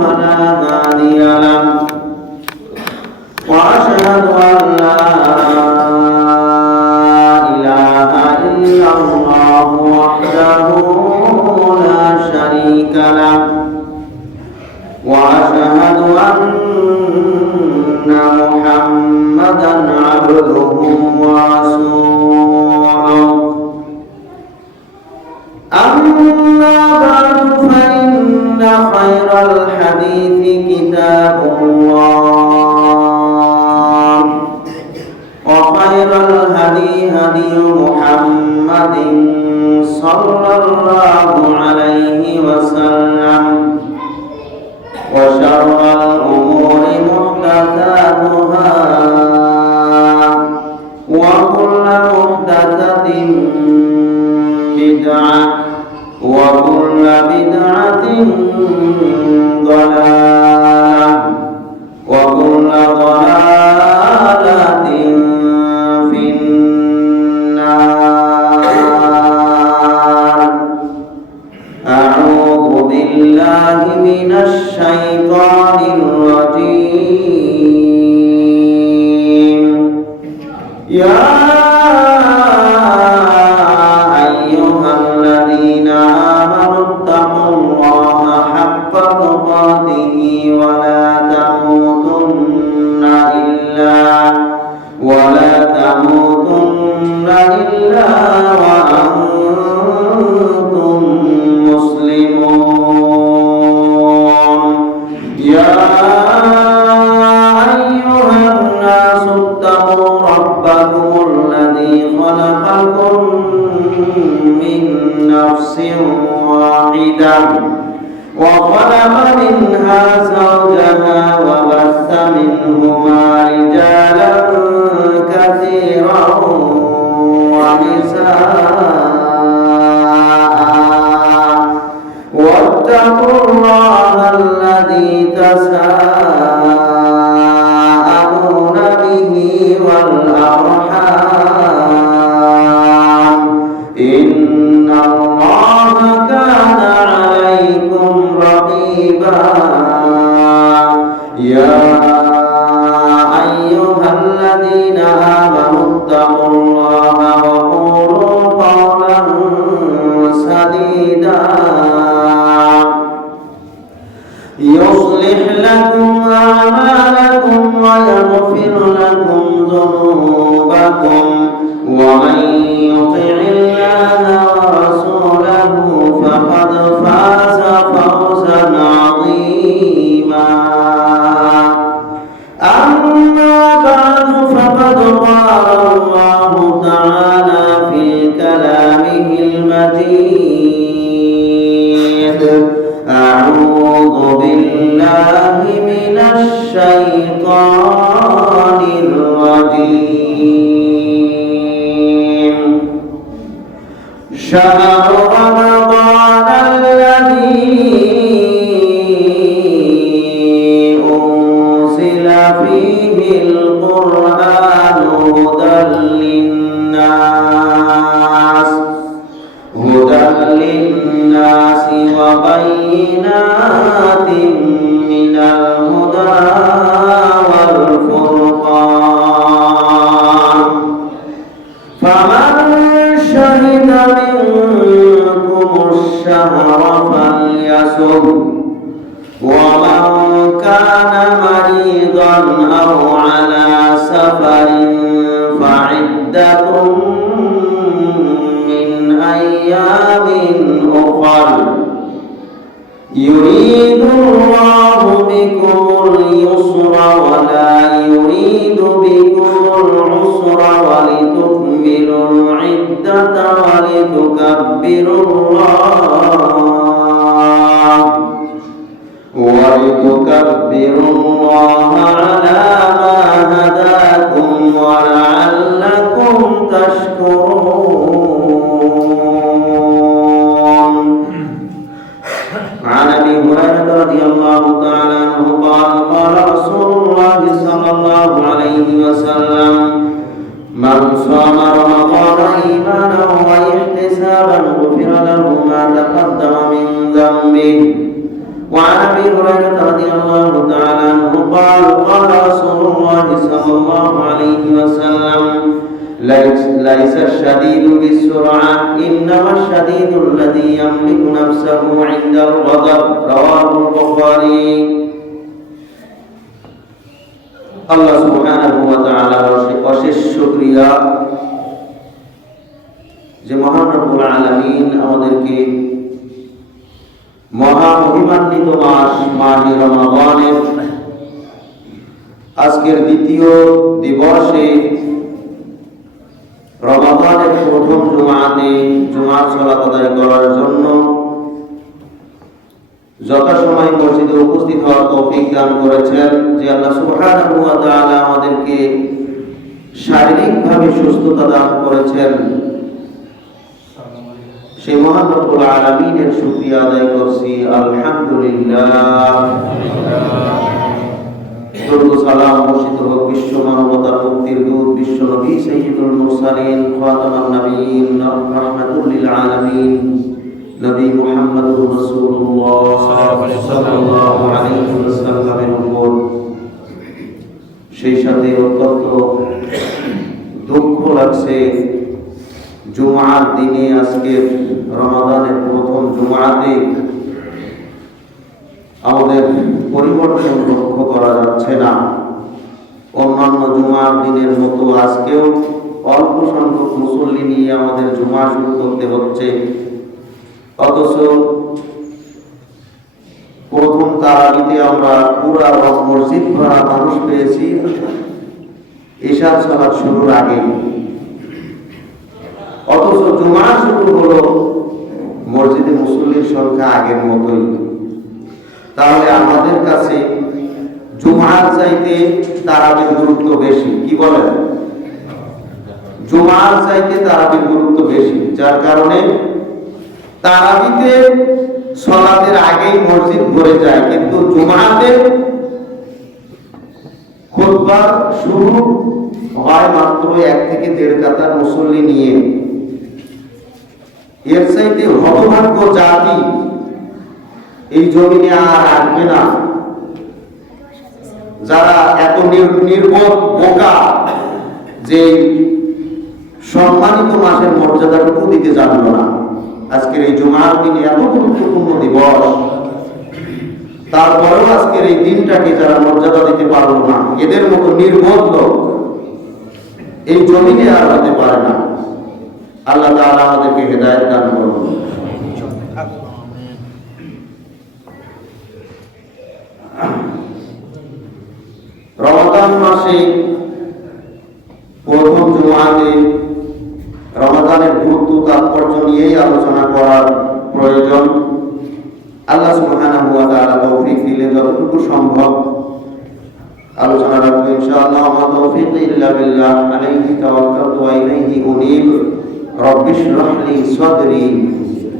فلا هادي له وأشهد أن لا إله إلا الله وحده لا شريك له وأشهد أن محمدا عبده ورسوله أما بعد فإن خير الحديث كتاب الله وخير الهدي هدي محمد صلى الله عليه وسلم وشر الأمور محدثاتها وكل محدثة بدعة وكل بدعة ضلالة وكل ضلالة في النار. أعوذ بالله من الشيطان الرجيم. يا أيها الذين آمنوا اتقوا الله حق تقاته ولا تموتن إلا وأنتم مسلمون. يا أيها الناس اتقوا ربكم الذي خلقكم من نفس واحدة وخلق منها زوجها وبث منهما رجالا كثيرا ونساء واتقوا الله الذي تساءلون به والأرحام إن الله كان عليكم رقيبا. يا أيها الذين آمنوا اتقوا الله وقولوا قولا سديدا يصلح لكم أعمالكم ويغفر لكم ذنوبكم ومن يطع الله ورسوله فقد فاز فوزا عظيما. أما بعد فقد قال الله تعالى في كلامه المجيد. أعوذ بالله من الشيطان الرجيم. شهر رمضان الذي أنزل فيه القرآن هدى للناس وبينات من الهدى والفرقان فمن شهد منكم الشهر فليصم ومن كان مريضا أو على سفر فعدة من أيام أخر يريد الله بكم اليسر ولا يريد بكم العسر ولتكملوا العدة ولتكبروا الله على ما هداكم ولعلكم تشكرون. عن أبي هريرة رضي الله تعالى عنه قال قال رسول الله صلى الله عليه وسلم من صام رمضان إيمانا واحتسابا غفر له ما تقدم من ذنبه. وعن أبي هريرة رضي الله تعالى عنه قال قال رسول الله صلى الله عليه وسلم ليس الشديد بالسرعة إنما الشديد الذي يملك نفسه عند الغضب رواه البخاري আল্লাহ সুবহানাহু ওয়া তাআলার অশেষ শুকরিয়া যে মহান রব্বুল আলামিন আমাদেরকে মহা মহিমান্বিত মাস মাহে রমাদানের আজকের দ্বিতীয় দিবসে রমাদানের প্রথম জুমাতে জুমার সালাত আদায় করার জন্য যথাসময়ে মসজিদে উপস্থিত হওয়ার তৌফিক দান করেছেন। যে আল্লাহ সুবহানাহু ওয়া তাআলা আমাদেরকে শারীরিকভাবে সুস্থতা দান করেছেন, সেই মহান রব্বুল আলামিনের শুকরিয়া আদায় করছি আলহামদুলিল্লাহ। দরুদ সালাম বর্ষিত হোক বিশ্ব মানবতার মুক্তির দূত বিশ্ব নবী সাইয়্যিদুল মুরসালিন খাতামান নবিয়্যিন রাহমাতুল লিল আলামিন নবী মুহাম্মদুর রাসূলুল্লাহ সাল্লাল্লাহু আলাইহি ওয়াসাল্লামের উপর। সেই সাথে অত্যন্ত দুঃখ লাগছে জুমার দিনে আজকে রমাদানের প্রথম জুমাতে আমাদের পরিবর্তন লক্ষ্য করা যাচ্ছে না। অন্যান্য জুমার দিনের মতো আজকেও অল্প সংখ্যক মুসল্লি নিয়ে আমাদের জুমা শুরু করতে হচ্ছে, অথচ প্রথম তারাবিতে আমরা পুরা মসজিদ ভরা মানুষ পেয়েছি ইশার সালাত শুরুর আগে, অথচ জুমা শুরু হলো মসজিদে মুসল্লির সংখ্যা আগের মতোই। তাহলে আমাদের কাছে জুমার চাইতে তারাবির গুরুত্ব বেশি। কি বলেন? জুমার চাইতে তারাবির গুরুত্ব বেশি, যার কারণে তারাবিতে সালাতের আগেই মসজিদ ভরে যায়, কিন্তু জুমাতে খুতবা শুরু হয় মাত্র 1 থেকে 1.5 কাতার মুসল্লি নিয়ে। এর চাইতে হতভাগ্য জাতি এই জমিনে আর আসবে না, যারা এত নির্বোধ বোকা যে সম্মানিত মাসের মর্যাদাটুকু দিতে জানলো না। আজকের এই জুমার দিনে এত গুরুত্বপূর্ণ দিবস, তারপরেও আজকের এই দিনটাকে যারা মর্যাদা দিতে পারলো না, এদের মতো নির্বোধ লোক এই জমিনে আর হতে পারে না। আল্লাহ তাআলা আমাদেরকে হেদায়েত দান করুন। রমাদান মাসে প্রথম জুমাতে রমাদানের গুরুত্ব তাৎপর্য নিয়েই আলোচনা করার প্রয়োজন। আল্লাহ সুবহানাহু ওয়া তাআলা তৌফিক দিলে যতটুকু সম্ভব আলোচনা রাখবো ইনশাআল্লাহ। মা তৌফিক ইল্লা বিল্লাহ, আলাইহি তাওয়াক্কালতু ওয়া ইলাইহি উনীব। রব্বিশ রাহ লি সাদরি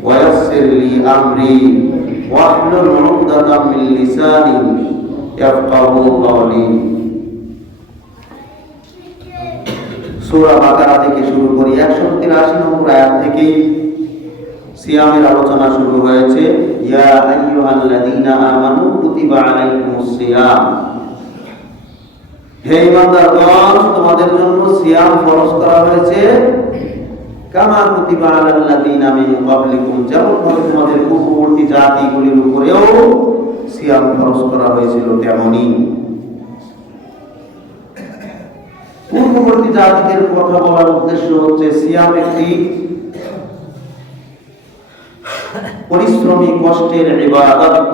ওয়া ইয়াসসির লি আমরি ওয়াহলুল 'উকদাতাম মিন লিসানি ইয়াফকাহু কওলি। সূরা বাকারা থেকে শুরু করি 183 নম্বর আয়াত থেকে সিয়ামের আলোচনা শুরু হয়েছে। ইয়া আইয়ুহাল্লাযীনা আমানু কুতিবা আলাইকুমুস সিয়াম, হে ঈমানদারগণ তোমাদের জন্য সিয়াম ফরজ করা হয়েছে। কামা কুতিবা আলাল্লাযীনা মিন ক্বাবলিকুম, যেমন ভাবে তোমাদের পূর্ববর্তী জাতিগুলির উপরেও সিয়াম ফরজ করা হয়েছিল তেমনি। পূর্ববর্তী জাতিদের কথা বলার উদ্দেশ্য হচ্ছে সিয়াম একটি পরিশ্রমী কষ্টের ইবাদত।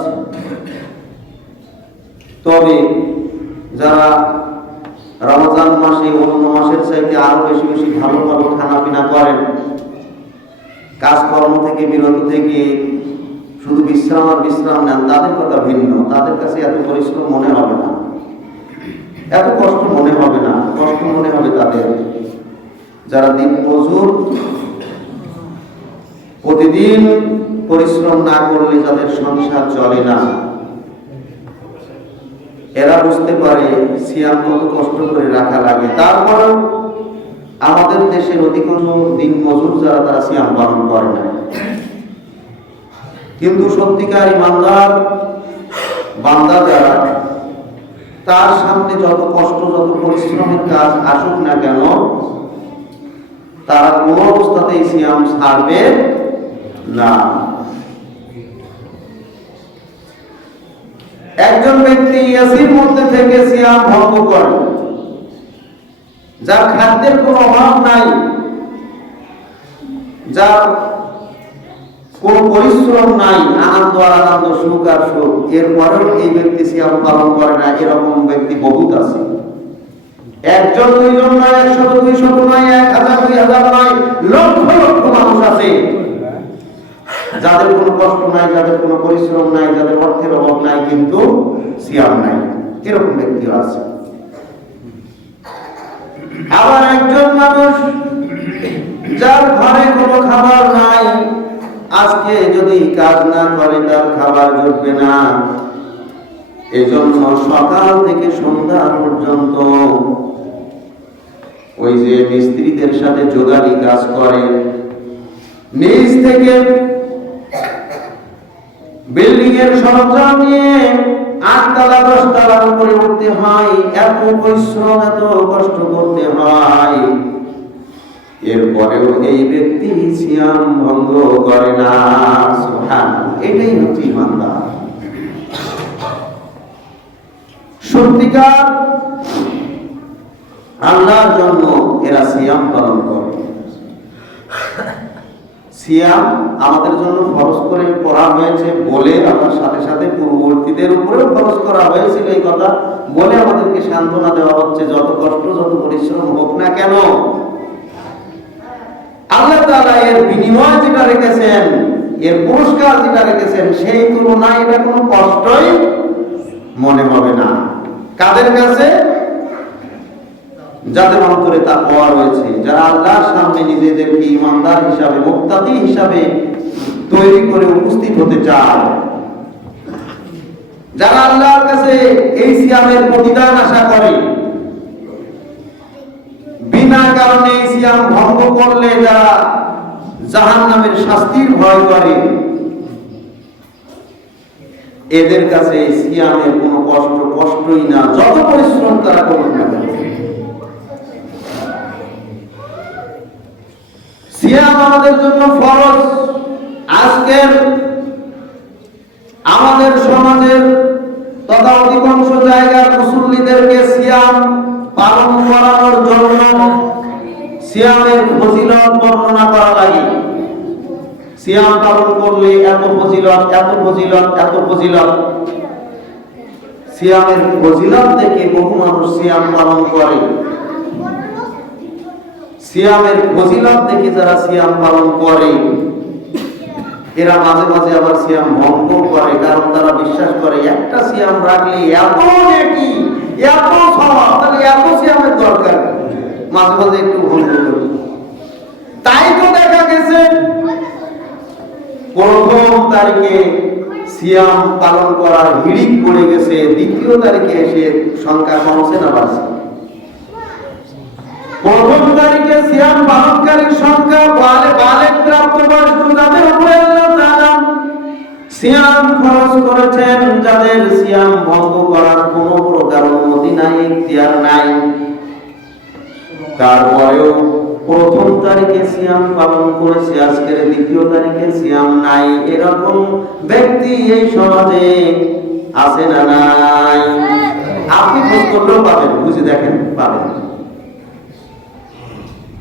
তবে যারা রমজান মাসে অন্য মাসের চাইতে আরো বেশি বেশি ভালো ভালো খানা পিনা করেন, কাজকর্ম থেকে বিরত থেকে শুধু বিশ্রাম আর বিশ্রাম নেন, তাদের কথা ভিন্ন। তাদের কাছে এত পরিশ্রম মনে হবে না, এত কষ্ট মনে হবে না। কষ্ট মনে হবে তাদের যারা দিন মজুর, প্রতিদিন পরিশ্রম না করলে যাদের সংসার চলে না। এরা বুঝতে পারে সিয়াম কত কষ্ট করে রাখা লাগে। তারপর আমাদের দেশের অধিকাংশ দিন মজুর যারা, তারা সিয়াম পালন করে না। কিন্তু সত্যিকার ইমানদার বান্দা যারা, তার সামনে যত কষ্ট যত পরিশ্রমের কাজ আসুক না কেন, তারা কোন অবস্থাতেই সিয়াম ছাড়বে না। একজন ব্যক্তি ইয়াসির মধ্যে থেকে সিয়াম ভঙ্গ করে, যার খাদ্যের কোনো অভাব নাই, যার কোন পরিশ্রম নাই, আনন্দ আর আনন্দ, সুখ আর সুখ, এরপরেও এই ব্যক্তি সিয়াম পালন করে না, এরকম ব্যক্তি বহুত আছে। একজন দুইজন নয়, 100 200 নয়, 1000 2000 নয়, লক্ষ লক্ষ মানুষ আছে যাদের কোনো কষ্ট নাই, যাদের কোনো পরিশ্রম নাই, যাদের অর্থের অভাব নাই, কিন্তু সিয়াম নাই, এরকম ব্যক্তিও আছে। আবার একজন মানুষ যার ঘরে কোনো খাবার নাই, আজকে যদি কাজ না করে তার খাবার জুটবে না, এজন্য সকাল থেকে সন্ধ্যা পর্যন্ত ওই যে মিস্ত্রিদের সাথে যোগালি কাজ করে, নিচ থেকে বিল্ডিং এর সরঞ্জাম নিয়ে 8 তলা 10 তলার উপরে উঠতে হয়, এত পরিশ্রম এত কষ্ট করতে হয়, এরপরেও এই ব্যক্তি সিয়াম ভঙ্গ করে না। সুবহানাল্লাহ, এটাই হচ্ছে ইমানদার। সত্যিকার আল্লাহর জন্য এরা সিয়াম পালন করে। সিয়াম আমাদের জন্য ফরজ করে করা হয়েছে বলে, আমার সাথে সাথে পূর্ববর্তীদের উপরেও ফরজ করা হয়েছিল, এই কথা বলে আমাদেরকে সান্ত্বনা দেওয়া হচ্ছে, যত কষ্ট যত পরিশ্রম হোক না কেন, আল্লাহ তাআলা এর বিনিময় যেটা রেখেছেন, এর পুরস্কার যেটা রেখেছেন, সেই তুলনায় এটা কোনো কষ্টই মনে হবে না। কাদের কাছে? যাদের অন্তরে তাকওয়া রয়েছে, যারা আল্লাহর সামনে নিজেদেরকে ইমানদার হিসাবে, মুত্তাকি হিসাবে তৈরি করে উপস্থিত হতে চায়, যারা আল্লাহর কাছে এই সিয়ামের প্রতিদান আশা করে, বিনা কারণে এই সিয়াম ভঙ্গ করলে যারা জাহান্নামের শাস্তির ভয় করে, এদের কাছে এই সিয়ামের কোনো কষ্টই না, যত পরিশ্রম তারা করুক না কেন। সিয়াম আমাদের জন্য ফরজ। আজকের আমাদের সমাজের তথা অধিকাংশ জায়গার মুসল্লিদেরকে সিয়াম পালন করানোর জন্য সিয়ামের ফজিলত বর্ণনা করা লাগে। সিয়াম পালন করলে এত ফজিলত, এত ফজিলত, এত ফজিলত। সিয়ামের ফজিলত দেখে বহু মানুষ সিয়াম পালন করে। সিয়ামের ফজিলত দেখে যারা সিয়াম পালন করে, এরা মাঝে মাঝে আবার সিয়াম ভঙ্গ করে, কারণ তারা বিশ্বাস করে একটা সিয়াম রাখলে এত নেকি, এত সওয়াব, তাহলে এত সিয়ামের দরকার, মাঝে মাঝে একটু ভঙ্গ করে। তাই তো দেখা গেছে প্রথম তারিখে সিয়াম পালন করার হিড়িক পড়ে গেছে, দ্বিতীয় তারিখে এসে সংখ্যা কমছে না বাড়ছে। প্রথম তারিখে সিয়াম পালনকারীর সংখ্যা বালেগ প্রাপ্তবয়স্ক যাদের উপরে আল্লাহ তাআলা সিয়াম ফরজ করেছেন, যাদের সিয়াম ভঙ্গ করার কোনো প্রকার অনুমতি নাই, ইখতিয়ার নাই, তারপরেও প্রথম তারিখে সিয়াম পালন করেছে, আজকের দ্বিতীয় তারিখে সিয়াম নাই, এরকম ব্যক্তি এই সমাজে আছে না নাই? আপনি খোঁজ করলেও পাবেন, বুঝে দেখেন পাবেন।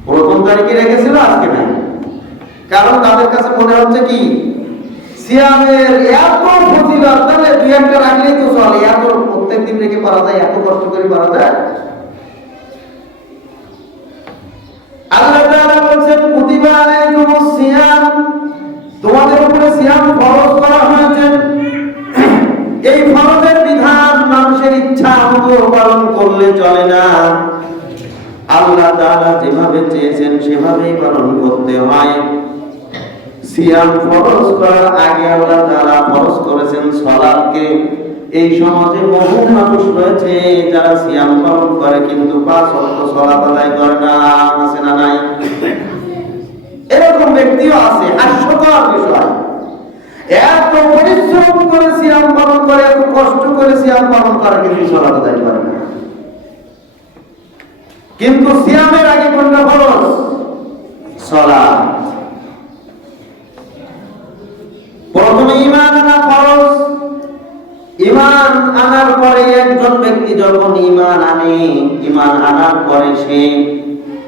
প্রথম তারিখে রেখেছিল, আজকে নাই, কারণ তাদের কাছে মনে হচ্ছে কি সিয়ামের এত ফজিলত, তাহলে দুই একটা রাখলেই তো চলে, এত প্রত্যেকদিন রেখে পারা যায়, এত কষ্ট করে পারা যায়। আল্লাহ তাআলা বলেন কুতিবা আলাইকুমুস সিয়াম, তোমাদের উপরে সিয়াম ফরজ করা হয়েছে। এই ফরজের বিধান মানুষের ইচ্ছা মতো পালন করলে চলে না, আল্লাহ তাআলা যেভাবে চেয়েছেন সেভাবেই পালন করতে হয়। সিয়াম ফরজ করার আগে আল্লাহ তাআলা ফরজ করেছেন সালাতকে। এই সমাজে বহু মানুষ রয়েছে যারা সিয়াম পালন করে কিন্তু 5 ওয়াক্ত সালাত আদায় করে না, আছে না নাই? এরকম ব্যক্তিও আছে, হাস্যকর বিষয়। এত পরিশ্রম করে সিয়াম পালন করে, এত কষ্ট করে সিয়াম পালন করে, কিন্তু সালাত আদায় করে না। কিন্তু সিয়ামের আগে কোনটা ফরজ? সালাত। প্রথমে ঈমান আনা ফরজ। ঈমান আনার পরে একজন ব্যক্তি যখন ঈমান আনে, ঈমান আনার পরে সে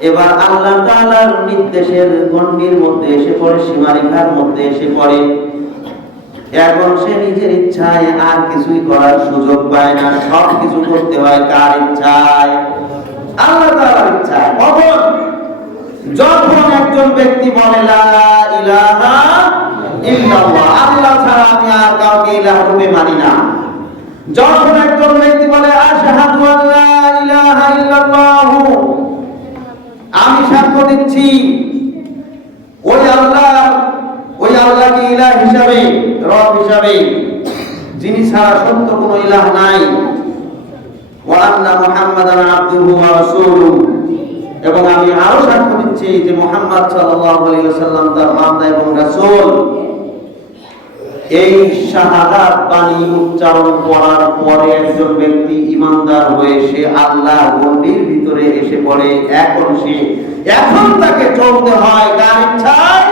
এবার আল্লাহ তাআলার নির্দেশের গণ্ডির মধ্যে এসে পড়ে, সীমারেখার মধ্যে এসে পড়ে। এখন সে নিজের ইচ্ছায় আর কিছুই করার সুযোগ পায় না, সব কিছু করতে হয় কার ইচ্ছায়? আল্লাহ তাআলার ইচ্ছায়। কখন? যখন একজন ব্যক্তি বলে লা ইলাহা ইল্লাল্লাহ, আল্লাহ ছাড়া আমি আর কাউকে ইলাহ রূপে মানি না। যখন একজন ব্যক্তি বলে আশহাদু আল্লা ইলাহা ইল্লাল্লাহ, আমি সাক্ষ্য দিচ্ছি ওই আল্লাহকে ইলাহ হিসাবে, রব হিসাবে, যিনি ছাড়া সত্য কোনো ইলাহ নাই, ওয়া আন্না মুহাম্মাদান আবদুহু ওয়া রাসূলুহু, এবং আমি আরো সাক্ষ্য দিচ্ছি যে মুহাম্মদ সাল্লাল্লাহু আলাইহি ওয়াসাল্লাম তার বান্দা এবং রাসূল। এই শাহাদাত বাণী উচ্চারণ করার পরে একজন ব্যক্তি ঈমানদার হয়ে সে আল্লাহ গণ্ডির ভিতরে এসে পড়ে। এখন তাকে চলতে হয় কার ইচ্ছায়?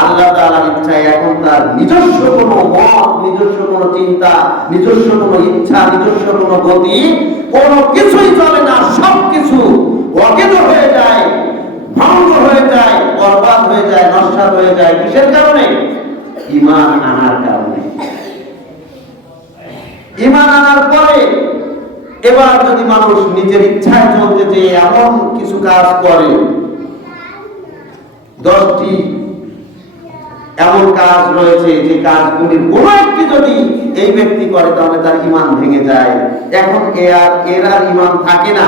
আল্লাহ তাআলার ইচ্ছায়। এখন তার নিজস্ব কোনো মত, নিজস্ব কোনো চিন্তা, নিজস্ব কোনো ইচ্ছা, নিজস্ব কোনো গতি, কোনো কিছুই চলে না। সবকিছু অকেজ হয়ে যায়, ভঙ্গ হয়ে যায়, বরবাদ হয়ে যায়, নস্বাত হয়ে যায়। কিসের কারণে? ঈমান আনার কারণে। ঈমান আনার পরে এবার যদি মানুষ নিজের ইচ্ছায় চলতে যেয়ে এমন কিছু কাজ করে, 10টি এমন কাজ রয়েছে যে কাজগুলির কোন একটি যদি এই ব্যক্তি করে তাহলে তার ঈমান ভেঙে যায়। এখন এর আর ঈমান থাকে না।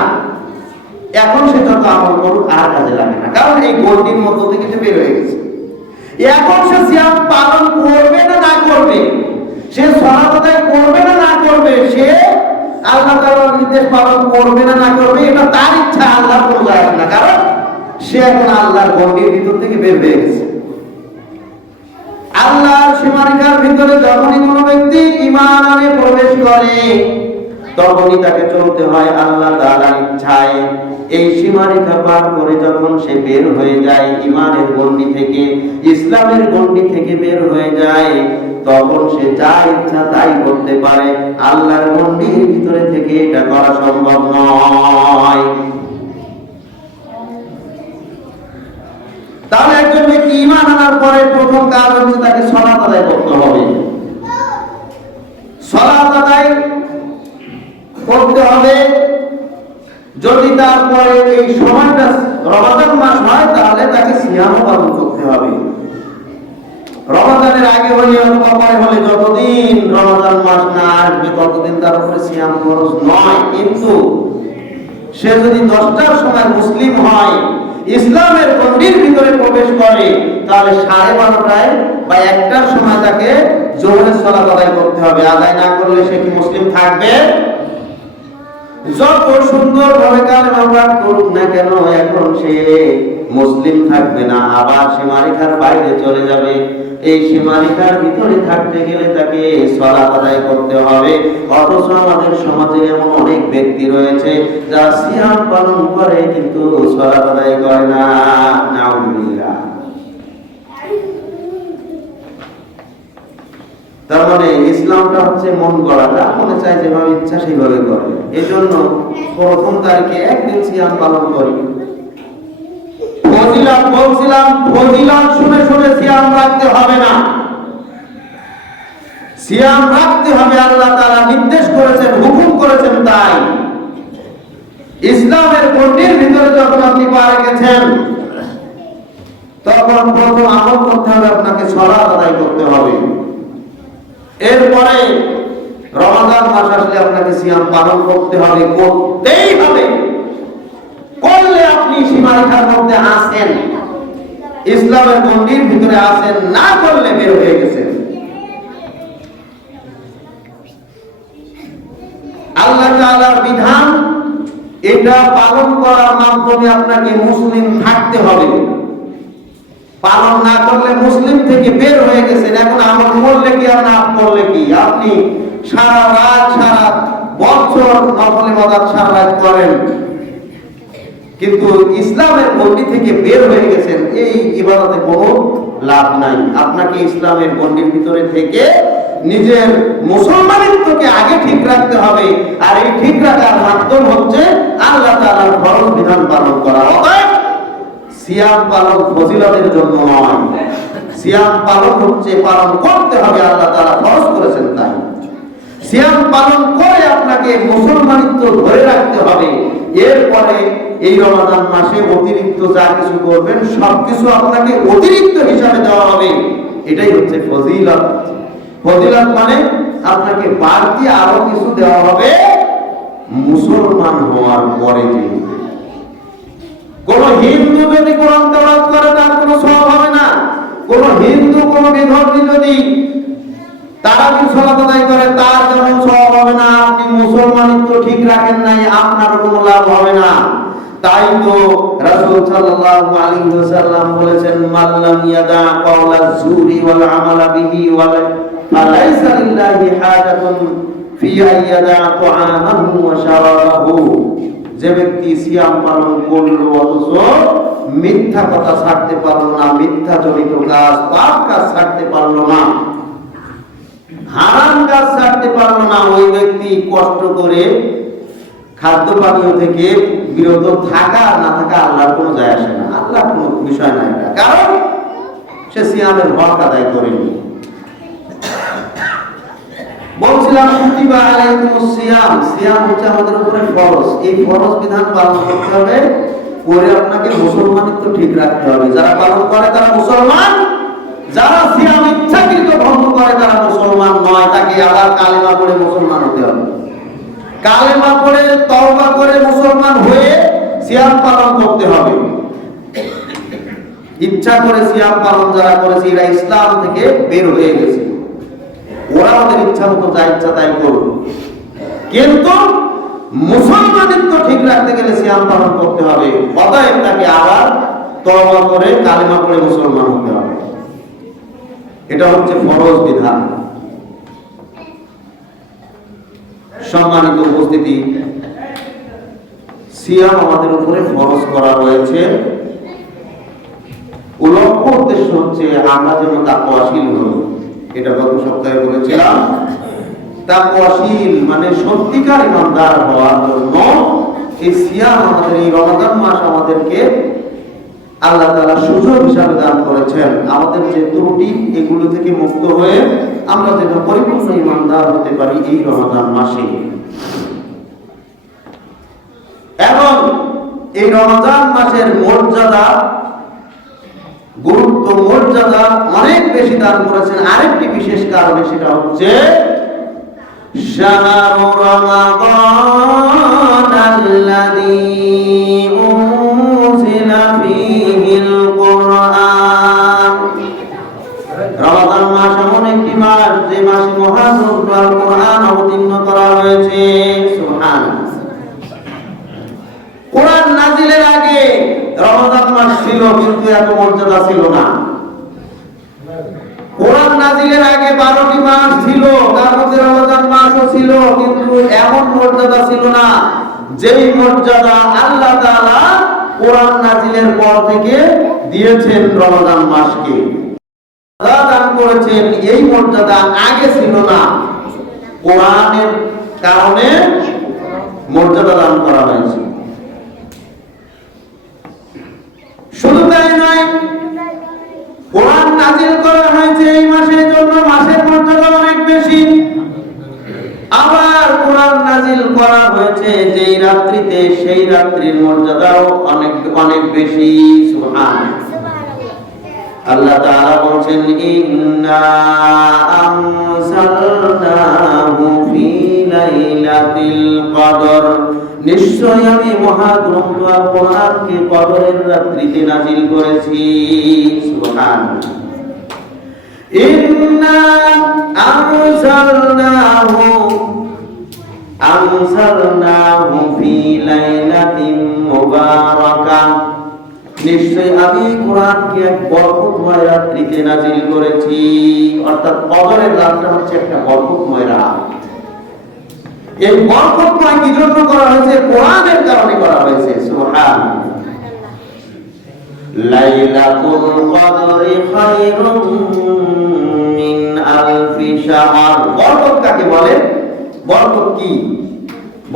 এখন সে যত আমল করুক আর কাজে লাগে না, কারণ এই গণ্ডির মধ্য থেকে সে বের হয়ে গেছে। এখন সে সিয়াম পালন করবে না না করবে, সে সালাত আদায় করবে না না করবে, সে আল্লাহ তাআলার নির্দেশ পালন করবে না না করবে, এটা তার ইচ্ছা, আল্লাহর কোনো যায় আসে না। কারণ সে এখন আল্লাহর গণ্ডির ভিতর থেকে বের হয়ে গেছে। আল্লাহর সীমারেখার ভিতরে যখনই কোনো ব্যক্তি ঈমান আনে প্রবেশ করে, তখনই তাকে চলতে হয় আল্লাহ তাআলার ইচ্ছায়। এই সীমারেখা পার করে যখন সে বের হয়ে যায়, ঈমানের গণ্ডি থেকে, ইসলামের গণ্ডি থেকে বের হয়ে যায়, তখন সে যা ইচ্ছা তাই করতে পারে। আল্লাহর গণ্ডির ভিতরে থেকে এটা করা সম্ভব নয়। তাহলে একজন ব্যক্তি ঈমান আনার পরে প্রথম কাজ হচ্ছে তাকে সালাত আদায় করতে হবে। সালাত আদায় করতে হবে। যদি তারপরে এই সময়টা রমাদান মাস হয় তাহলে তাকে সিয়ামও পালন করতে হবে। রমাদানের আগে হলে অথবা পরে হলে, যতদিন রমাদান মাস না আসবে ততদিন তার উপরে সিয়াম ফরজ নয়। কিন্তু সে যদি 10টার সময় মুসলিম হয়, ইসলামের গণ্ডির ভিতরে প্রবেশ করে, তাহলে 12:30টায় বা 1টার সময় তাকে জোহরের সালাত আদায় করতে হবে। আদায় না করলে সে কি মুসলিম থাকবে? যত সুন্দর ভাবে কালেমা পাঠ করুক না কেন, এখন সে মুসলিম থাকবে না, আবার সীমারেখার বাইরে চলে যাবে। এই সীমারেখার ভিতরে থাকতে গেলে তাকে সালাত আদায় করতে হবে। অথচ আমাদের সমাজে এমন অনেক ব্যক্তি রয়েছে যারা সিয়াম পালন করে কিন্তু সালাত আদায় করে না। নাউযুবিল্লাহ। তার মানে ইসলামটা হচ্ছে মন গড়া, যা মনে চায় যেভাবে ইচ্ছা সেইভাবে করে। এই জন্য প্রথম তারিখে একদিন সিয়াম পালন করি। বলছিলাম ফজিলত শুনে শুনে সিয়াম রাখতে হবে না। সিয়াম রাখতে হবে, আল্লাহ তাআলা নির্দেশ করেছেন, হুকুম করেছেন। তাই ইসলামের গণ্ডির ভিতরে যখন আপনি পা রেখেছেন, তখন প্রথম আমল করতে হবে, আপনাকে সালাত আদায় করতে হবে। এরপরে রমাদান মাস আসলে আপনাকে সিয়াম পালন করতে হবে, করতেই হবে। করলে আপনি সীমারেখার মধ্যে আছেন, ইসলামের গণ্ডির ভিতরে আছেন, না করলে বের হয়ে গেছেন। আল্লাহ তাআলার বিধান, এটা পালন করার মাধ্যমে আপনাকে মুসলিম থাকতে হবে। পালন না করলে মুসলিম থেকে বের হয়ে গেছেন। এখন আমল করলে কি আর না করলে কি, আপনি সারা রাত সারা বছর নফল ইবাদত সারা রাত করেন, কিন্তু ইসলামের গণ্ডি থেকে বের হয়ে গেছেন, এই ইবাদতে কোনো লাভ নাই। আপনাকে ইসলামের গণ্ডির ভিতরে থেকে নিজের মুসলমানিত্বকে আগে ঠিক রাখতে হবে, আর এই ঠিক রাখার মাধ্যম হচ্ছে আল্লাহ তাআলার ফরজ বিধান পালন করা। অতএব সিয়াম পালন ফজিলতের জন্য নয়, সিয়াম পালন হচ্ছে পালন করতে হবে, আল্লাহ তাআলা ফরজ করেছেন তাই। সিয়াম পালন করে আপনাকে মুসলমানিত্ব ধরে রাখতে হবে। এরপরে এই রমাদান মাসে অতিরিক্ত যা কিছু করবেন সবকিছু আপনাকে অতিরিক্ত হিসাবে দেওয়া হবে। এটাই হচ্ছে ফজিলত। ফজিলত মানে আপনাকে বাড়তি আরো কিছু দেওয়া হবে মুসলমান হওয়ার পরে। কোন হিন্দু যদি কোরআন তেলাওয়াত করে তার কোনো সওয়াব হবে না। কোন হিন্দু কোন বিধর্মী যদি তারাবির সালাত আদায় করে তার যেমন সওয়াব হবে না। আপনি মুসলমানিত্ব ঠিক রাখেন নাই, আপনার কোনো লাভ হবে না। তাই তো রাসূল সাল্লাল্লাহু আলাইহি ওয়াসাল্লাম বলেছেন, মাল্লাম ইয়াদা কাওলাজ জুরি ওয়াল আমালা বিহি ফালাইসা লিল্লাহি হাজাতুন ফি আইয়াদা তুআমাহু ওয়া শারাবাহু। যে ব্যক্তি সিয়াম পালন করলো অথচ মিথ্যা কথা ছাড়তে পারলো না, মিথ্যা জনিত কাজ পাপ কাজ ছাড়তে পারলো না, হারাম কাজ ছাড়তে পারলো না, ওই ব্যক্তি কষ্ট করে খাদ্য পানীয় থেকে বিরত থাকা না থাকা আল্লাহর কোনো যায় আসে না, আল্লাহর কোনো বিষয় না এটা, কারণ সে সিয়ামের হক আদায় করেনি। বলছিলাম কুতিবা আলাইকুমুস সিয়াম, সিয়াম হচ্ছে আমাদের উপরে ফরজ। এই ফরজ বিধান পালন করতে হবে, করে আপনাকে মুসলমানিত্ব ঠিক রাখতে হবে। যারা পালন করে তারা মুসলমান, যারা সিয়াম ইচ্ছাকৃত ভঙ্গ করে তারা মুসলমান নয়, তাকে আবার কালেমা পড়ে মুসলমান হতে হবে। কালেমা পড়ে তওবা করে মুসলমান হয়ে সিয়াম পালন করতে হবে। ইচ্ছা করে সিয়াম পালন যারা করেছে এরা ইসলাম থেকে বের হয়ে গেছে, ওরা ওদের ইচ্ছা মতো যা ইচ্ছা তাই করবে। কিন্তু মুসলমানিত্ব ঠিক রাখতে গেলে সিয়াম পালন করতে হবে। অতএব তাকে আবার তওবা করে কালেমা পড়ে মুসলমান হতে হবে। এটা হচ্ছে ফরজ বিধান। সম্মানিত উপস্থিতি, সিয়াম আমাদের উপরে ফরজ করা হয়েছে, লক্ষ্য উদ্দেশ্য হচ্ছে আমরা যেন তাকওয়াশীল হই। এটা গত সপ্তাহে বলেছিলাম, তাকওয়াশীল মানে সত্যিকার ইমানদার হওয়ার জন্য এই সিয়াম আমাদের, এই রমাদান মাস আমাদেরকে আল্লাহ তাআলা সুযোগ হিসাবে দান করেছেন। আমাদের যে ত্রুটি এগুলো থেকে মুক্ত হয়ে আমরা যেন পরিপূর্ণ ইমানদার হতে পারি এই রমাদান মাসে। এবং এই রমজান মাসের মর্যাদা, গুরুত্ব, মর্যাদা অনেক বেশি দান করেছেন আরেকটি বিশেষ কারণে, সেটা হচ্ছে শাহরু রমাদান আল্লাযী উনজিলা ফীহিল কুরআন। রমাদান মাস এমন একটি মাস যে মাসে মহাগ্রন্থ আল কোরআন অবতীর্ণ করা হয়েছে। সুবহানাল্লাহ। কোরআন নাজিলের আগে রমাদান মাস ছিল, কিন্তু এত মর্যাদা ছিল না। কোরআন নাজিলের আগে 12টি মাস ছিল, তার মধ্যে রমাদান মাসও ছিল, কিন্তু এমন মর্যাদা ছিল না যেই মর্যাদা আল্লাহ তাআলা কোরআন নাজিলের পর থেকে দিয়েছেন রমাদান মাসকে, দান করেছেন। এই মর্যাদা আগে ছিল না, কোরআনের কারণে মর্যাদা দান করা হয়েছে। শুধু তাই নয়, কোরআন নাজিল করা হয়েছে এই মাসের জন্য, মাসের মর্যাদা অনেক বেশি। আবার কোরআন নাজিল করা হয়েছে যেই রাত্রিতে, সেই রাত্রির মর্যাদাও অনেক অনেক বেশি। সুবহানাল্লাহ। আল্লাহ তাআলা বলেন, ইন্না আনজালনাহু ফি লাইলাতিল কদর, নিশ্চয় আমি মহাগ্রন্থ আল কোরআনকে কদরের রাত্রিতে নাজিল করেছি। সুবহানাল্লাহ। ইন্না আনজালনাহু ফি লাইলাতিন মুবারাকাহ, নিশ্চয়ই আমি কোরআনকে এক বরকতময় রাত্রিতে নাজিল করেছি। অর্থাৎ কদরের রাতটা হচ্ছে একটা বরকতময় রাত। এই বরকতময় কি জন্য করা হয়েছে? কোরআনের কারণে করা হয়েছে। সুবহানাল্লাহ। লাইলাতুল কদরি খায়রুম মিন আলফি শাহর। বরকত কাকে বলে? বরকত কি,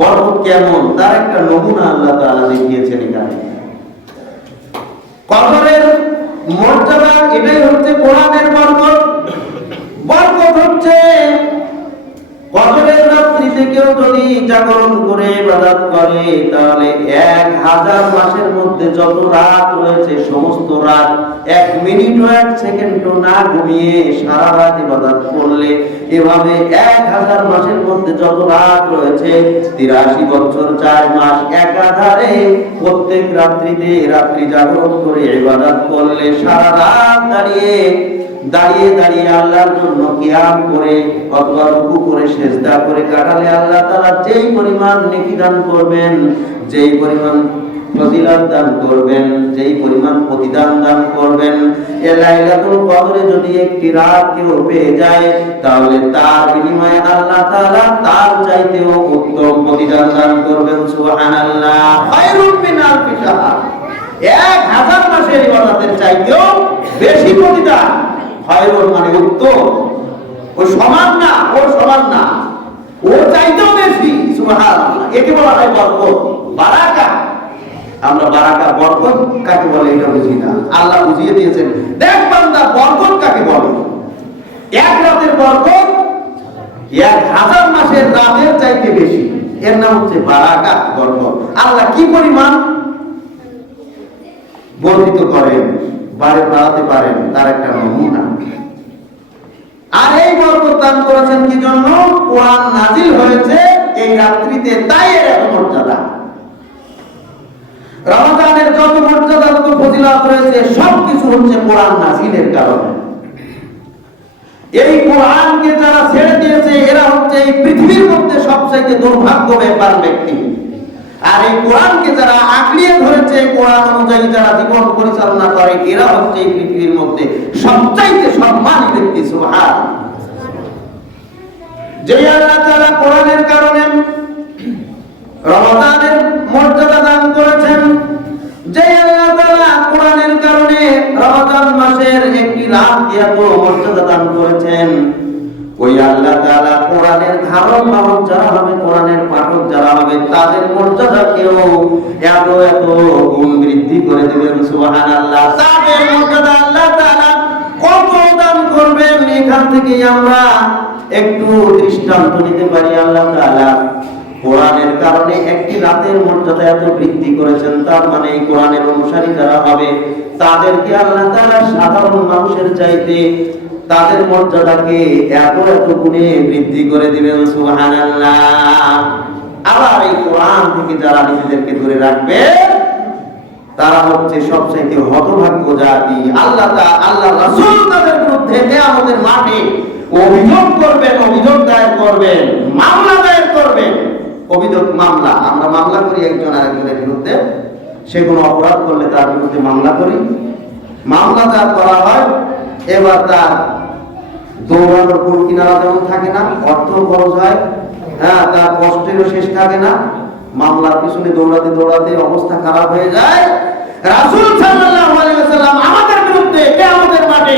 বরকত কেমন, তার একটা নমুনা আল্লাহ তাআলা দেখিয়েছেন এখানে। কদরের মর্যাদা, এটাই হচ্ছে কোরআনের বরকত। বরকত হচ্ছে কদরের রাত্রিতে কেউ যদি জাগরণ করে ইবাদত করে, তাহলে 1000 মাসের মধ্যে যত রাত রয়েছে সমস্ত রাত 1 মিনিটও 1 সেকেন্ডও না ঘুমিয়ে সারা রাত ইবাদত করলে, এভাবে 1000 মাসের মধ্যে যত রাত রয়েছে 83 বছর 4 মাস একাধারে প্রত্যেক রাত্রিতে রাত্রি জাগরণ করে ইবাদত করলে, সারা রাত দাঁড়িয়ে দাঁড়িয়ে আল্লাহর জন্য কিয়াম করে অথবা রুকু করে সিজদা করে কাটালে আল্লাহ তাআলা যেই পরিমাণ নেকি দান করবেন, যেই পরিমাণ ফজিলত দান করবেন, যেই পরিমাণ প্রতিদান দান করবেন, এই লাইলাতুল কদরে যদি একটি রাত কেউ পেয়ে যায়, তাহলে তার বিনিময়ে আল্লাহ তাআলা তার চাইতেও উত্তম প্রতিদান দান করবেন। সুবহানাল্লাহ। খায়রুম মিন আলফি শাহর। 1000 মাসের ইবাদতের চাইতেও বেশি প্রতিদান। খায়রুন মানে উত্তম, ও সমান না, ও সমান না, ও চাইতেও বেশি। সুবহানাল্লাহ। একে বলা হয় বরকত, বারাকা। আমরা বারাকা বরকত কাকে বলে এটা বুঝি না, আল্লাহ বুঝিয়ে দিয়েছেন। দেখ বান্দা, বরকত কাকে বলে? এক রাতের বরকত 1000 মাসের রাতের চাইতে বেশি, এর নাম হচ্ছে বারাকা, বরকত। আল্লাহ কি পরিমাণ বর্ধিত করেন, বাড়াতে পারেন, তার একটা নমুনা। আর এই বরকত দান করেছেন কি জন্য? কোরআন নাজিল হয়েছে এই রাত্রিতে, তাই এর এত মর্যাদা। রমজানের যত মর্যাদা, যত ফজিলত রয়েছে, সবকিছু হচ্ছে কোরআন নাজিলের কারণে। এই কোরআনকে যারা ছেড়ে দিয়েছে, এরা হচ্ছে এই পৃথিবীর মধ্যে সবচেয়ে দুর্ভাগ্যবান ব্যক্তি। আর এই কোরআনকে যারা আঁকড়িয়ে ধরেছে, কোরআন অনুযায়ী যারা জীবন পরিচালনা করে, এরা হচ্ছে এই পৃথিবীর মধ্যে সবচাইতে সম্মানী ব্যক্তি। সুবহানাল্লাহ। যে আল্লাহ তাআলা কোরআনের কারণে রমজানের মর্যাদা দান করেছেন, যে আল্লাহ তাআলা কোরআনের কারণে রমজান মাসের একটি রাতকে এত মর্যাদা দান করেছেন, ওই আল্লাহ তাআলা কোরআনের ধারক বাহক যারা হবে, কোরআনের পাঠক যারা হবে, তাদের মর্যাদাকেও এত এত গুণ বৃদ্ধি করে দিবেন। সুবহানাল্লাহ। তাদের মর্যাদা আল্লাহ তাআলা কত দান করবেন, এখান থেকে আমরা একটু দৃষ্টান্ত নিতে পারি। আল্লাহ তাআলা কোরআনের কারণে একটি রাতের মর্যাদা এত বৃদ্ধি করেছেন, তার মানে এই কোরআনের অনুসারী যারা হবে, তাদেরকে আল্লাহ তাআলা সাধারণ মানুষের চাইতে তাদের মর্যাদাকে এত এত গুণে বৃদ্ধি করে দিবেন। সুবহানাল্লাহ। আবার এই কোরআন থেকে যারা নিজেদেরকে দূরে রাখবে, তারা হচ্ছে সবচেয়ে হতভাগ্য জাতি। আল্লাহ রাসূল তাদের বিরুদ্ধে কিয়ামতের মাঠে অভিযোগ করবেন, অভিযোগ দায়ের করবেন, মামলা দায়ের করবেন। অভিযোগ, মামলা, আমরা মামলা করি একজন আরেকজনের বিরুদ্ধে, সে কোনো অপরাধ করলে তার বিরুদ্ধে মামলা করি। মামলা দায়ের করা হয়, এবার তার দৌড়ানোর কোন কিনারা যেমন থাকে না, অর্থ খরচ হয়, হ্যাঁ, তার কষ্টেরও শেষ থাকে না। মামলার পিছনে দৌড়াতে দৌড়াতে অবস্থা খারাপ হয়ে যায়। রাসূল সাল্লাল্লাহু আলাইহি ওয়াসাল্লাম আমাদের বিরুদ্ধে কিয়ামতের মাঠে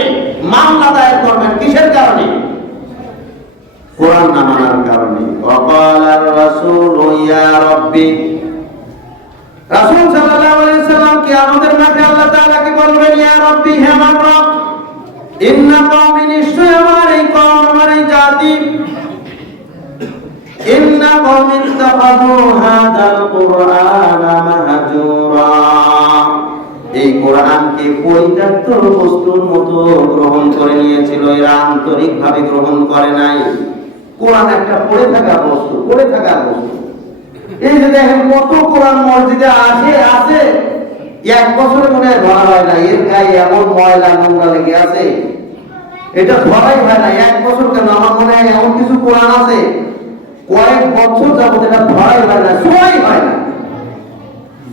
মামলা দায়ের করবেন। কিসের কারণে? কোরআন না মানার কারণে। ওয়াকালার রাসূল ইয়া রাব্বি, রাসূল সাল্লাল্লাহু আলাইহি ওয়াসাল্লাম কিয়ামতের মাঠে আল্লাহ তাআলাকে বলবেন, ইয়া রাব্বি, হে আমার রব, ইন্না কওমি, নিশ্চয় আমার এই কওম, আমার এই জাতি, ইন্না কওমি ইত্তাখাযু হাযাল কুরআনা মাহজুরা, এই কোরআনকে পরিত্যক্ত বস্তুর মতো গ্রহণ করে নিয়েছিল, এরা আন্তরিকভাবে গ্রহণ করে নাই। কোরআন একটা পড়ে থাকা বস্তু, পড়ে থাকা বস্তু। এই যে দেখেন কত কোরআন মসজিদে আছে, 1 বছরে মনে হয় ধরা হয় না, এর গায়ে এমন ময়লা নোংরা লেগে আছে, এটা ধরাই হয় না। 1 বছর কেন, আমার মনে হয় এমন কিছু কোরআন আছে কয়েক বছর যাবত এটা ধরাই হয় না, ছোঁয়াই হয় না।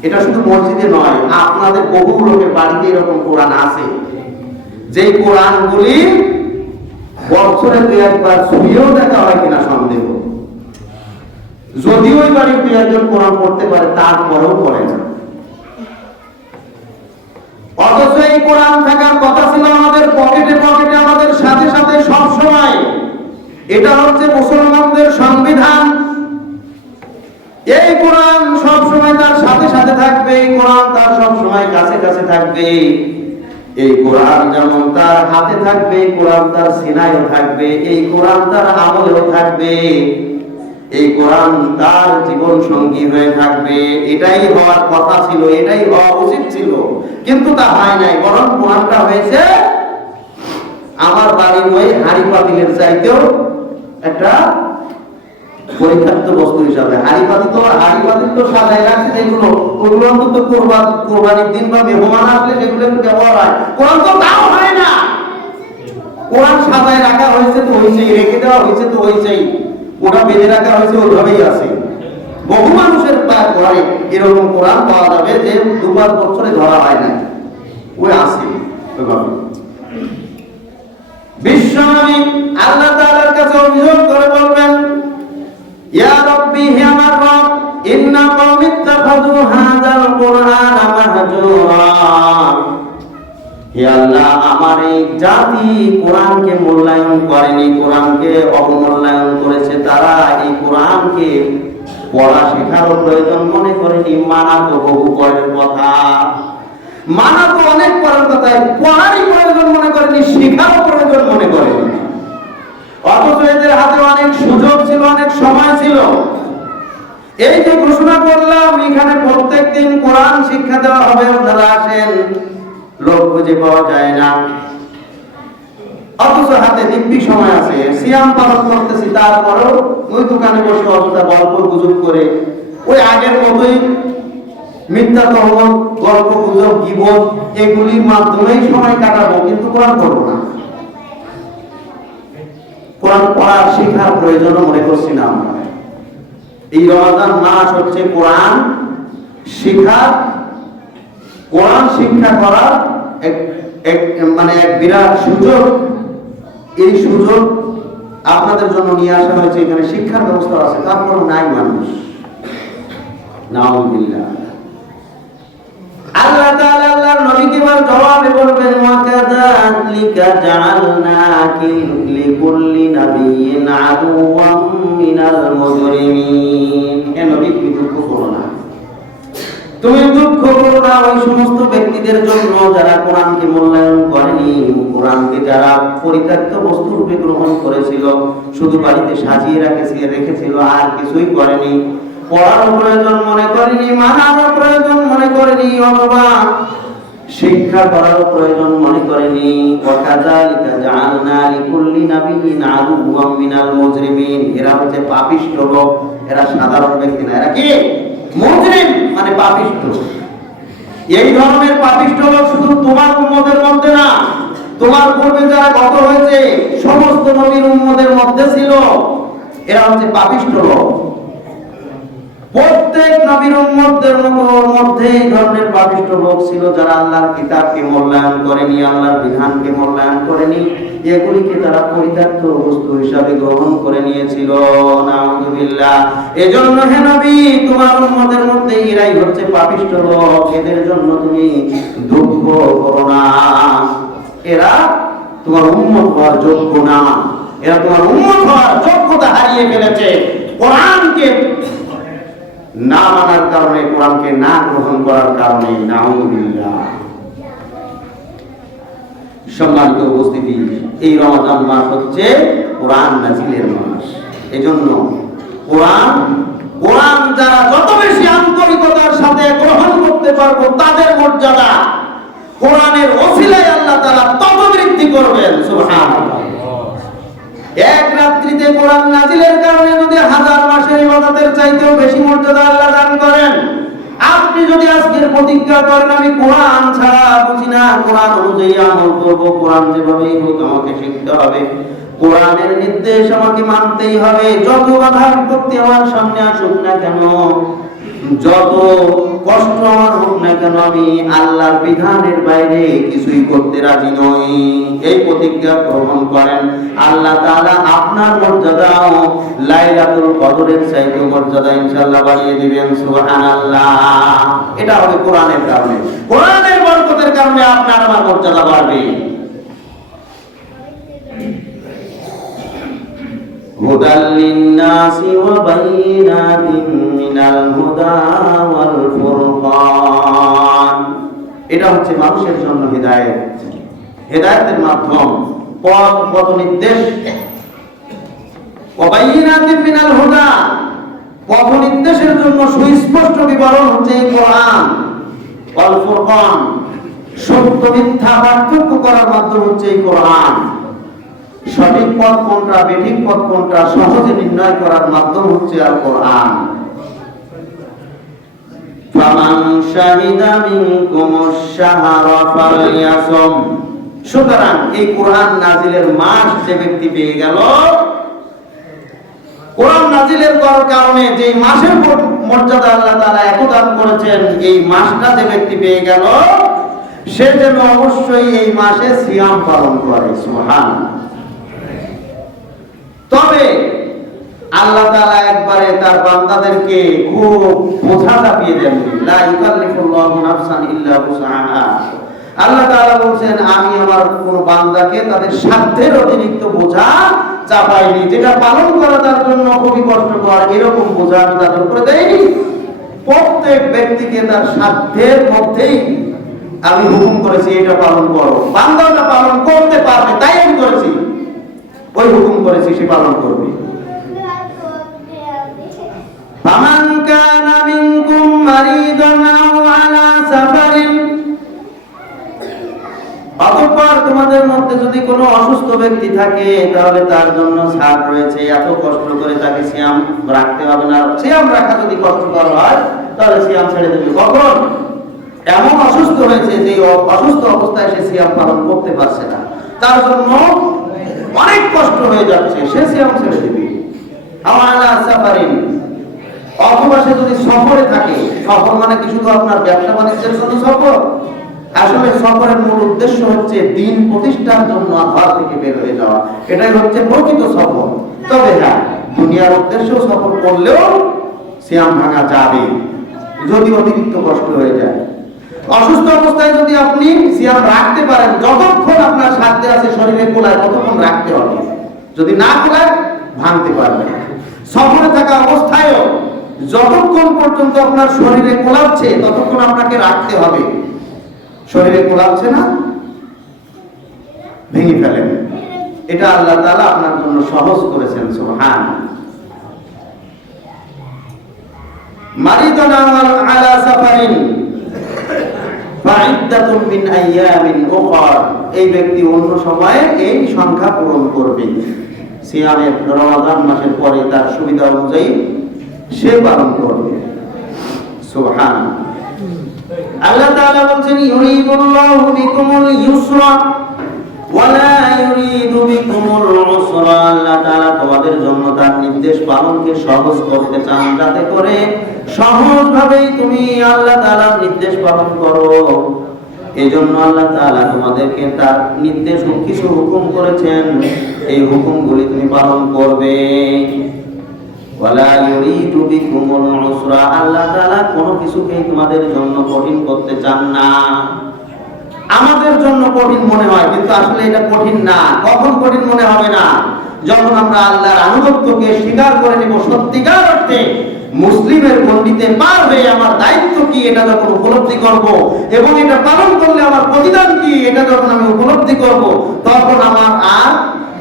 এটা শুধু মসজিদে নয়, আপনাদের বহু লোকের বাড়িতে এরকম কোরআন আছে, যে কোরআনগুলি বছরে 2-1 ছুঁয়েও দেখা হয় কিনা সন্দেহ। যদিও ওই বাড়ির 2-1 কোরআন পড়তে পারে, তারপরেও পড়ে না। অথচ এই কোরআন থাকার কথা ছিল আমাদের পকেটে পকেটে, আমাদের সাথে সাথে সব সময়। এটা হচ্ছে মুসলমানদের সংবিধান। এই কোরআন সব সময় তার সাথে সাথে থাকবে, এই কোরআন তার সব সময় কাছে কাছে থাকবে। এই কোরআন যেমন তার হাতে থাকবে, এই কোরআন তার সিনায়ও থাকবে, এই কোরআন তার আমলেও থাকবে, এই কোরআন তার জীবন সঙ্গী হয়ে থাকবে। এটাই হওয়ার কথা ছিল, এটাই হওয়া উচিত ছিল, কিন্তু তা হয় নাই। বরং কোরআনটা হয়েছে আমার বাড়ির ওই হাড়ি পাতিলের চাইতেও একটা পরিত্যক্ত বস্তু হিসাবে। হাড়ি পাতিল তো সাজায় রাখছে, যেগুলো ওগুলো অন্তত কোরবানির দিন বা মেহমান আসলে সেগুলো একটু ব্যবহার হয়। কোরআন তো তাও হয় না। কোরআন সাজায় রাখা হয়েছে তো হয়েছেই, রেখে দেওয়া হয়েছে তো হয়েছেই, ওটা বেঁধে রাখা হয়েছে ওইভাবেই আছে। বহু মানুষের ঘরে এরকম কোরআন পাওয়া যাবে যে 2-5 বছরে ধরা হয় না, ওই আছে ওইভাবে। বিশ্বনবী আল্লাহ তাআলার কাছে অভিযোগ করে বলবেন, ইয়া রাব্বি, হে আমার রব, ইন্না কওমি ইত্তাখাযু হাযাল কুরআনা মাহজুরা। হে আল্লাহ, আমার এই জাতি কোরআনকে মূল্যায়ন করেনি, কোরআনকে অবমূল্যায়ন করেছে। তারা এই কোরআনকে পড়া শেখারও প্রয়োজন মনে করেনি। মানা তো বহু পরের কথা, মানা তো অনেক পরের কথা, পড়ারই প্রয়োজন মনে করেনি, শেখারও প্রয়োজন মনে করেনি। অথচ এদের হাতে অনেক সুযোগ ছিল, অনেক সময় ছিল। এই যে ঘোষণা করলাম এখানে প্রত্যেকদিন কোরআন শিক্ষা দেওয়া হবে, আপনারা আসেন, লোক খুঁজে পাওয়া যায় না। অথচ হাতে দিব্যি সময় আছে, সিয়াম পালন করতেছি, তারপরেও ওই দোকানে বসে অযথা গল্প গুজব করে ওই আগের মতোই মিথ্যা তহমত, গল্প গুজব, গীবত এগুলির মাধ্যমেই সময় কাটাবো, কিন্তু কোরআন পড়বো না। কোরআন পড়ার শেখার প্রয়োজন মনে করছি না আমরা। এই রমাদান মাস হচ্ছে কোরআন শিক্ষা, কোরআন শিক্ষা করার এক বিরাট সুযোগ। এই সুযোগ আপনাদের জন্য নিয়ে আসা হয়েছে। এখানে শিক্ষার ব্যবস্থা আছে, তারপর নাই মানুষ। নাউযুবিল্লাহ। আল্লাহ তাআলা আল্লাহর নবীকে বার জবাবে বলবেন, ওয়া কাযালিকা জাআলনাকি লিকুল্লি নাবিয়্যিন আদুওয়াম মিনাল মুজরিমিন। হে নবী, তুমি দুঃখ করো না, তুমি দুঃখ করো না ওই সমস্ত ব্যক্তিদের জন্য যারা কোরআনকে মূল্যায়ন করেনি, কোরআনকে যারা পরিত্যক্ত বস্তু রূপে গ্রহণ করেছিল, শুধু বাড়িতে সাজিয়ে রেখেছিল, আর কিছুই করেনি, পড়ার প্রয়োজন মনে করেনি, মানার প্রয়োজন মনে করেনি, অথবা শিক্ষা করার প্রয়োজন মনে করেনি। ওয়া কাযালিকা জাআলনা লিকুল্লি নাবিয়্যিন আদুওয়াম মিনাল মুজরিমিন। এরা হচ্ছে পাপিষ্ঠ লোক, এরা সাধারণ ব্যক্তি না, এরা কি মুজরিম মানে পাপিষ্ঠ। এই ধরনের পাপিষ্ঠ লোক শুধু তোমার উম্মতের মধ্যে না, তোমার পূর্বে যারা গত হয়েছে সমস্ত নবীর উম্মতের মধ্যে ছিল। এরা হচ্ছে পাপিষ্ঠ লোক। প্রত্যেক নবীর উম্মতদের মধ্যে এই ধরনের পাপিষ্ঠ লোক ছিল, যারা আল্লাহর কিতাবকে মূল্যায়ন করেনি, আল্লাহর বিধানকে মূল্যায়ন করেনি, এগুলিকে তারা পরিত্যক্ত বস্তু হিসাবে গ্রহণ করে নিয়েছিল। নাউযুবিল্লাহ। এজন্য হে নবী, তোমার উম্মতের মধ্যে এরাই হচ্ছে পাপিষ্ঠ লোক, এদের জন্য তুমি দুঃখ করো না। এরা তোমার উম্মত হওয়ার যোগ্য না, এরা তোমার উম্মত হওয়ার যোগ্যতা হারিয়ে ফেলেছে। কোরআনকে না মানার কারণে, কোরআনকে না গ্রহণ করার কারণে। নাউযুবিল্লাহ। সম্মানিত উপস্থিতি, এই রমাদান মাস হচ্ছে কোরআন নাজিলের মাস। এজন্য কোরআন যারা যত বেশি আন্তরিকতার সাথে গ্রহণ করতে পারবো, তাদের মর্যাদা কোরআনের ওসিলায় আল্লাহ তাআলা তত বৃদ্ধি করবেন। সুবহানাল্লাহ। এক রাত্রিতে কোরআন নাজিলের কারণে যদি 1000 মাসের ইবাদতের চাইতেও বেশি মর্যাদা আল্লাহ দান করেন, আপনি যদি আজকের প্রতিজ্ঞা করেন আমি কোরআন ছাড়া বুঝি না, কোরআন অনুযায়ী আমল করব, কোরআন যেভাবেই হোক আমাকে শিখতে হবে, কোরআনের নির্দেশ আমাকে মানতেই হবে, যত বাধা বিপত্তি আমার সামনে আসুক না কেন, যত কষ্ট আমার হোক না কেন আমি আল্লাহর বিধানের বাইরে কিছুই করতে রাজি নই। এই প্রতিজ্ঞা গ্রহণ করেন, আল্লাহ তাআলা আপনার মর্যাদাও লাইলাতুল কদরের চাইতে মর্যাদা ইনশাআল্লাহ বাড়িয়ে দিবেন। সুবহানাল্লাহ। এটা হবে কোরআনের কারণে, কোরআনের বরকতের কারণে আপনার আমার মর্যাদা বাড়বে। হুদাল লিন-নাসি ওয়া বাইয়িনাতিন মিনাল হুদা ওয়াল ফুরকান। এটা হচ্ছে মানুষের জন্য হিদায়াত, হিদায়াতের মাধ্যম, পথ নির্দেশ। ওয়া বাইয়িনাতিন মিনাল হুদা, পথ নির্দেশের জন্য সুস্পষ্ট বিবরণ হচ্ছে এই কোরআন। ওয়াল ফুরকান, সত্য মিথ্যা পার্থক্য করার মাধ্যম হচ্ছে এই কোরআন। সঠিক পথ কোনটা, বেঠিক পথ কোনটা সহজে নির্ণয় করার মাধ্যম হচ্ছে আল কোরআন। ফামান শাহিদা মিনকুমুশ শাহরা ফালইয়াসুম। সুতরাং এই কোরআন নাজিলের মাস যে ব্যক্তি পেয়ে গেল, কোরআন নাজিলের কারণে যে মাসের মর্যাদা আল্লাহ তাআলা এত দান করেছেন, এই মাসটা যে ব্যক্তি পেয়ে গেল সে যেন অবশ্যই এই মাসে সিয়াম পালন করে। সুবহানাল্লাহ। তবে আল্লাহ তাআলা একবারে তার বান্দাদেরকে খুব বোঝা চাপিয়ে দেন, লা ইউকাল্লিফুল্লাহু নাফসান ইল্লা উসআহা। আল্লাহ তাআলা বলেন আমি আমার কোন বান্দাকে তাদের সাধ্যের অতিরিক্ত বোঝা চাপাইনি, যেটা পালন করা তার জন্য খুবই কষ্টকর এরকম বোঝা আমি তাদের উপরে দেইনি। প্রত্যেক ব্যক্তিকে তার সাধ্যের মধ্যেই আমি হুকুম করেছি এটা পালন করো। বান্দাটা পালন করতে পারবে তাই আমি করেছি, ওই হুকুম করেছি সে পালন করবে। ফামান কানা মিনকুম মারিদান আও আলা সাফারিন। অতঃপর তোমাদের মধ্যে যদি কোনো অসুস্থ ব্যক্তি থাকে তাহলে তার জন্য ছাড় রয়েছে, এত কষ্ট করে তাকে সিয়াম রাখতে হবে না। সিয়াম রাখা যদি কষ্টকর হয় তাহলে সিয়াম ছেড়ে দেবে। কখন এমন অসুস্থ হয়েছে যে অসুস্থ অবস্থায় সে সিয়াম পালন করতে পারছে না, তার জন্য অনেক কষ্ট হয়ে যাচ্ছে, সে সিয়াম ছেড়ে দিবে। আওয়ালা সাফারিন, অথবা সে যদি সফরে থাকে, সফর মানে কি শুধু আপনার ব্যবসা বাণিজ্যের জন্য সফর? আসলে সফরের মূল উদ্দেশ্য হচ্ছে দিন প্রতিষ্ঠার জন্য ঘর থেকে বের হয়ে যাওয়া, এটাই হচ্ছে প্রকৃত সফর। তবে হ্যাঁ, দুনিয়ার উদ্দেশ্য সফর করলেও সিয়াম ভাঙা যাবে যদি অতিরিক্ত কষ্ট হয়ে যায়। অসুস্থ অবস্থায় যদি আপনি সিয়াম রাখতে পারেন, যতক্ষণ আপনার সাধ্যে আছে শরীরে কোলায় ততক্ষণ রাখতে হবে, যদি না কোলায় ভাঙতে পারবেন। সফরে থাকা অবস্থায়ও যতক্ষণ পর্যন্ত আপনার শরীরে কোলাচ্ছে ততক্ষণ আপনাকে রাখতে হবে। শরীরে কোলাচ্ছে না, ভেঙে ফেলেন। এটা আল্লাহ তাআলা আপনার জন্য সহজ করেছেন। সুবহানাল্লাহ। মারিদান আলা সাফারিন ফাইদ্দাতুম মিন আইয়ামিন উখর। এই ব্যক্তি অন্য সময়ে এই সংখ্যা পূরণ করবে। সিয়ামের রমাদান মাসের পরে তার সুবিধা অনুযায়ী সে পালন করবে। সুবহানাল্লাহ। আল্লাহ তাআলা বলেন ইউরিদুল্লাহু বিকুমুল ইউসরা ওয়া লা ইউরিদু বিকুমুল উসরা। আল্লাহ তাআলা তোমাদের জন্য তার নির্দেশ পালনকে সহজ করতে চান, যাতে করে সহজভাবেই তুমি আল্লাহ তাআলার নির্দেশ পালন করো। এজন্য আল্লাহ তাআলা তোমাদেরকে তার নির্দেশ কিছু হুকুম করেছেন, এই হুকুমগুলি তুমি পালন করবে। ওয়ালা ইউরিদু বিকুমুল উসরা। আল্লাহ তাআলা কোনো কিছুকেই তোমাদের জন্য কঠিন করতে চান না। আমাদের জন্য কঠিন মনে হয়, কিন্তু আসলে এটা কঠিন না। কখন কঠিন মনে হবে না? যখন আমরা আল্লাহর আনুগত্যকে স্বীকার করে নেব, সত্যিকার অর্থে মুসলিমের গণ্ডিতে পার হয়ে আমার দায়িত্ব কি এটা যখন উপলব্ধি করব, এবং এটা পালন করলে আমার প্রতিদান কি এটা যখন আমি উপলব্ধি করব, তখন আমার আর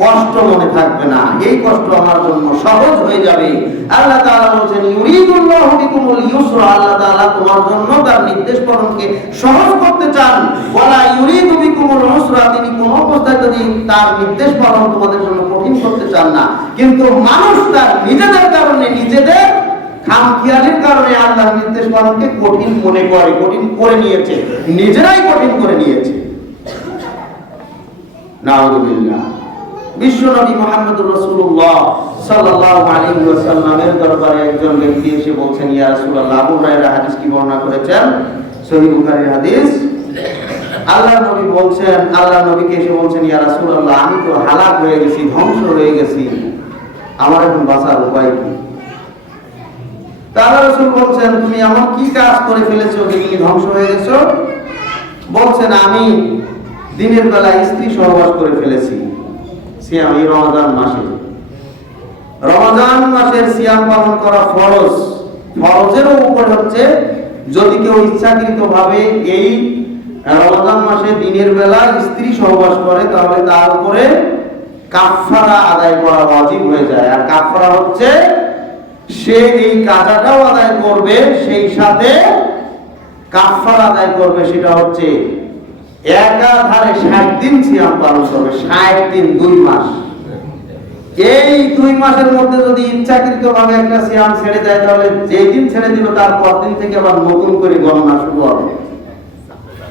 কষ্ট মনে থাকবে না, এই কষ্ট আমার জন্য সহজ হয়ে যাবে। আল্লাহ তাআলা বলেন ইউরিদুল্লাহু বিকুমুল ইউসরা। আল্লাহ তাআলা তোমার জন্য তার নির্দেশ পালনকে সহজ করতে চান। ওয়ালা ইউরিদু বিকুমুল উসরা। তিনি কোন অবস্থায় যদি তার নির্দেশ পালন তোমাদের জন্য কঠিন করতে চান না, কিন্তু মানুষ তার নিজেদের কারণে, নিজেদের খামখেয়ালির কারণে আল্লাহর নির্দেশ পালনকে কঠিন মনে করে, কঠিন করে নিয়েছে, নিজেরাই কঠিন করে নিয়েছে। নাউযুবিল্লাহ। বিশ্বনবী মুহাম্মদুর রাসূলুল্লাহ সাল্লাল্লাহু আলাইহি ওয়াসাল্লামের দরবারে একজন ব্যক্তি এসে বলছেন, ইয়া রাসূলুল্লাহ, আবু হুরায়রা হাদিস কি বর্ণনা করেছেন, সহিহ বুখারীর হাদিস। আল্লাহর নবী বলছেন, আল্লাহর নবীকে এসে বলছেন, ইয়া রাসূলুল্লাহ, আমি তো হালাক হয়ে গেছি, ধ্বংস হয়ে গেছি, আমার এখন বাঁচার উপায় কি? আল্লাহ রাসূল বলছেন, তুমি এমন কি কাজ করে ফেলেছো যে তুমি ধ্বংস হয়ে গেছো? বলছেন, আমি দিনের বেলা স্ত্রী সহবাস করে ফেলেছি সিয়াম, এই রমজান মাসে। রমজান মাসের সিয়াম পালন করা ফরজ। ফরজের উপর হচ্ছে যদি কেউ ইচ্ছাকৃতভাবে এই রমজান মাসে দিনের বেলা স্ত্রী সহবাস করে তাহলে তার উপরে কাফারা আদায় করা ওয়াজিব হয়ে যায়। আর কাফারা হচ্ছে সে এই কাজাটাও আদায় করবে, সেই সাথে কাফারা আদায় করবে, সেটা হচ্ছে একাধারে 60 দিন সিয়াম পালন করবে। 60 দিন, 2 মাস। এই 2 মাসের মধ্যে যদি ইচ্ছাকৃতভাবে একটা সিয়াম ছেড়ে দেয় তাহলে যেই দিন ছেড়ে দিল তার পর দিন থেকে আবার নতুন করে গণনা শুরু হবে।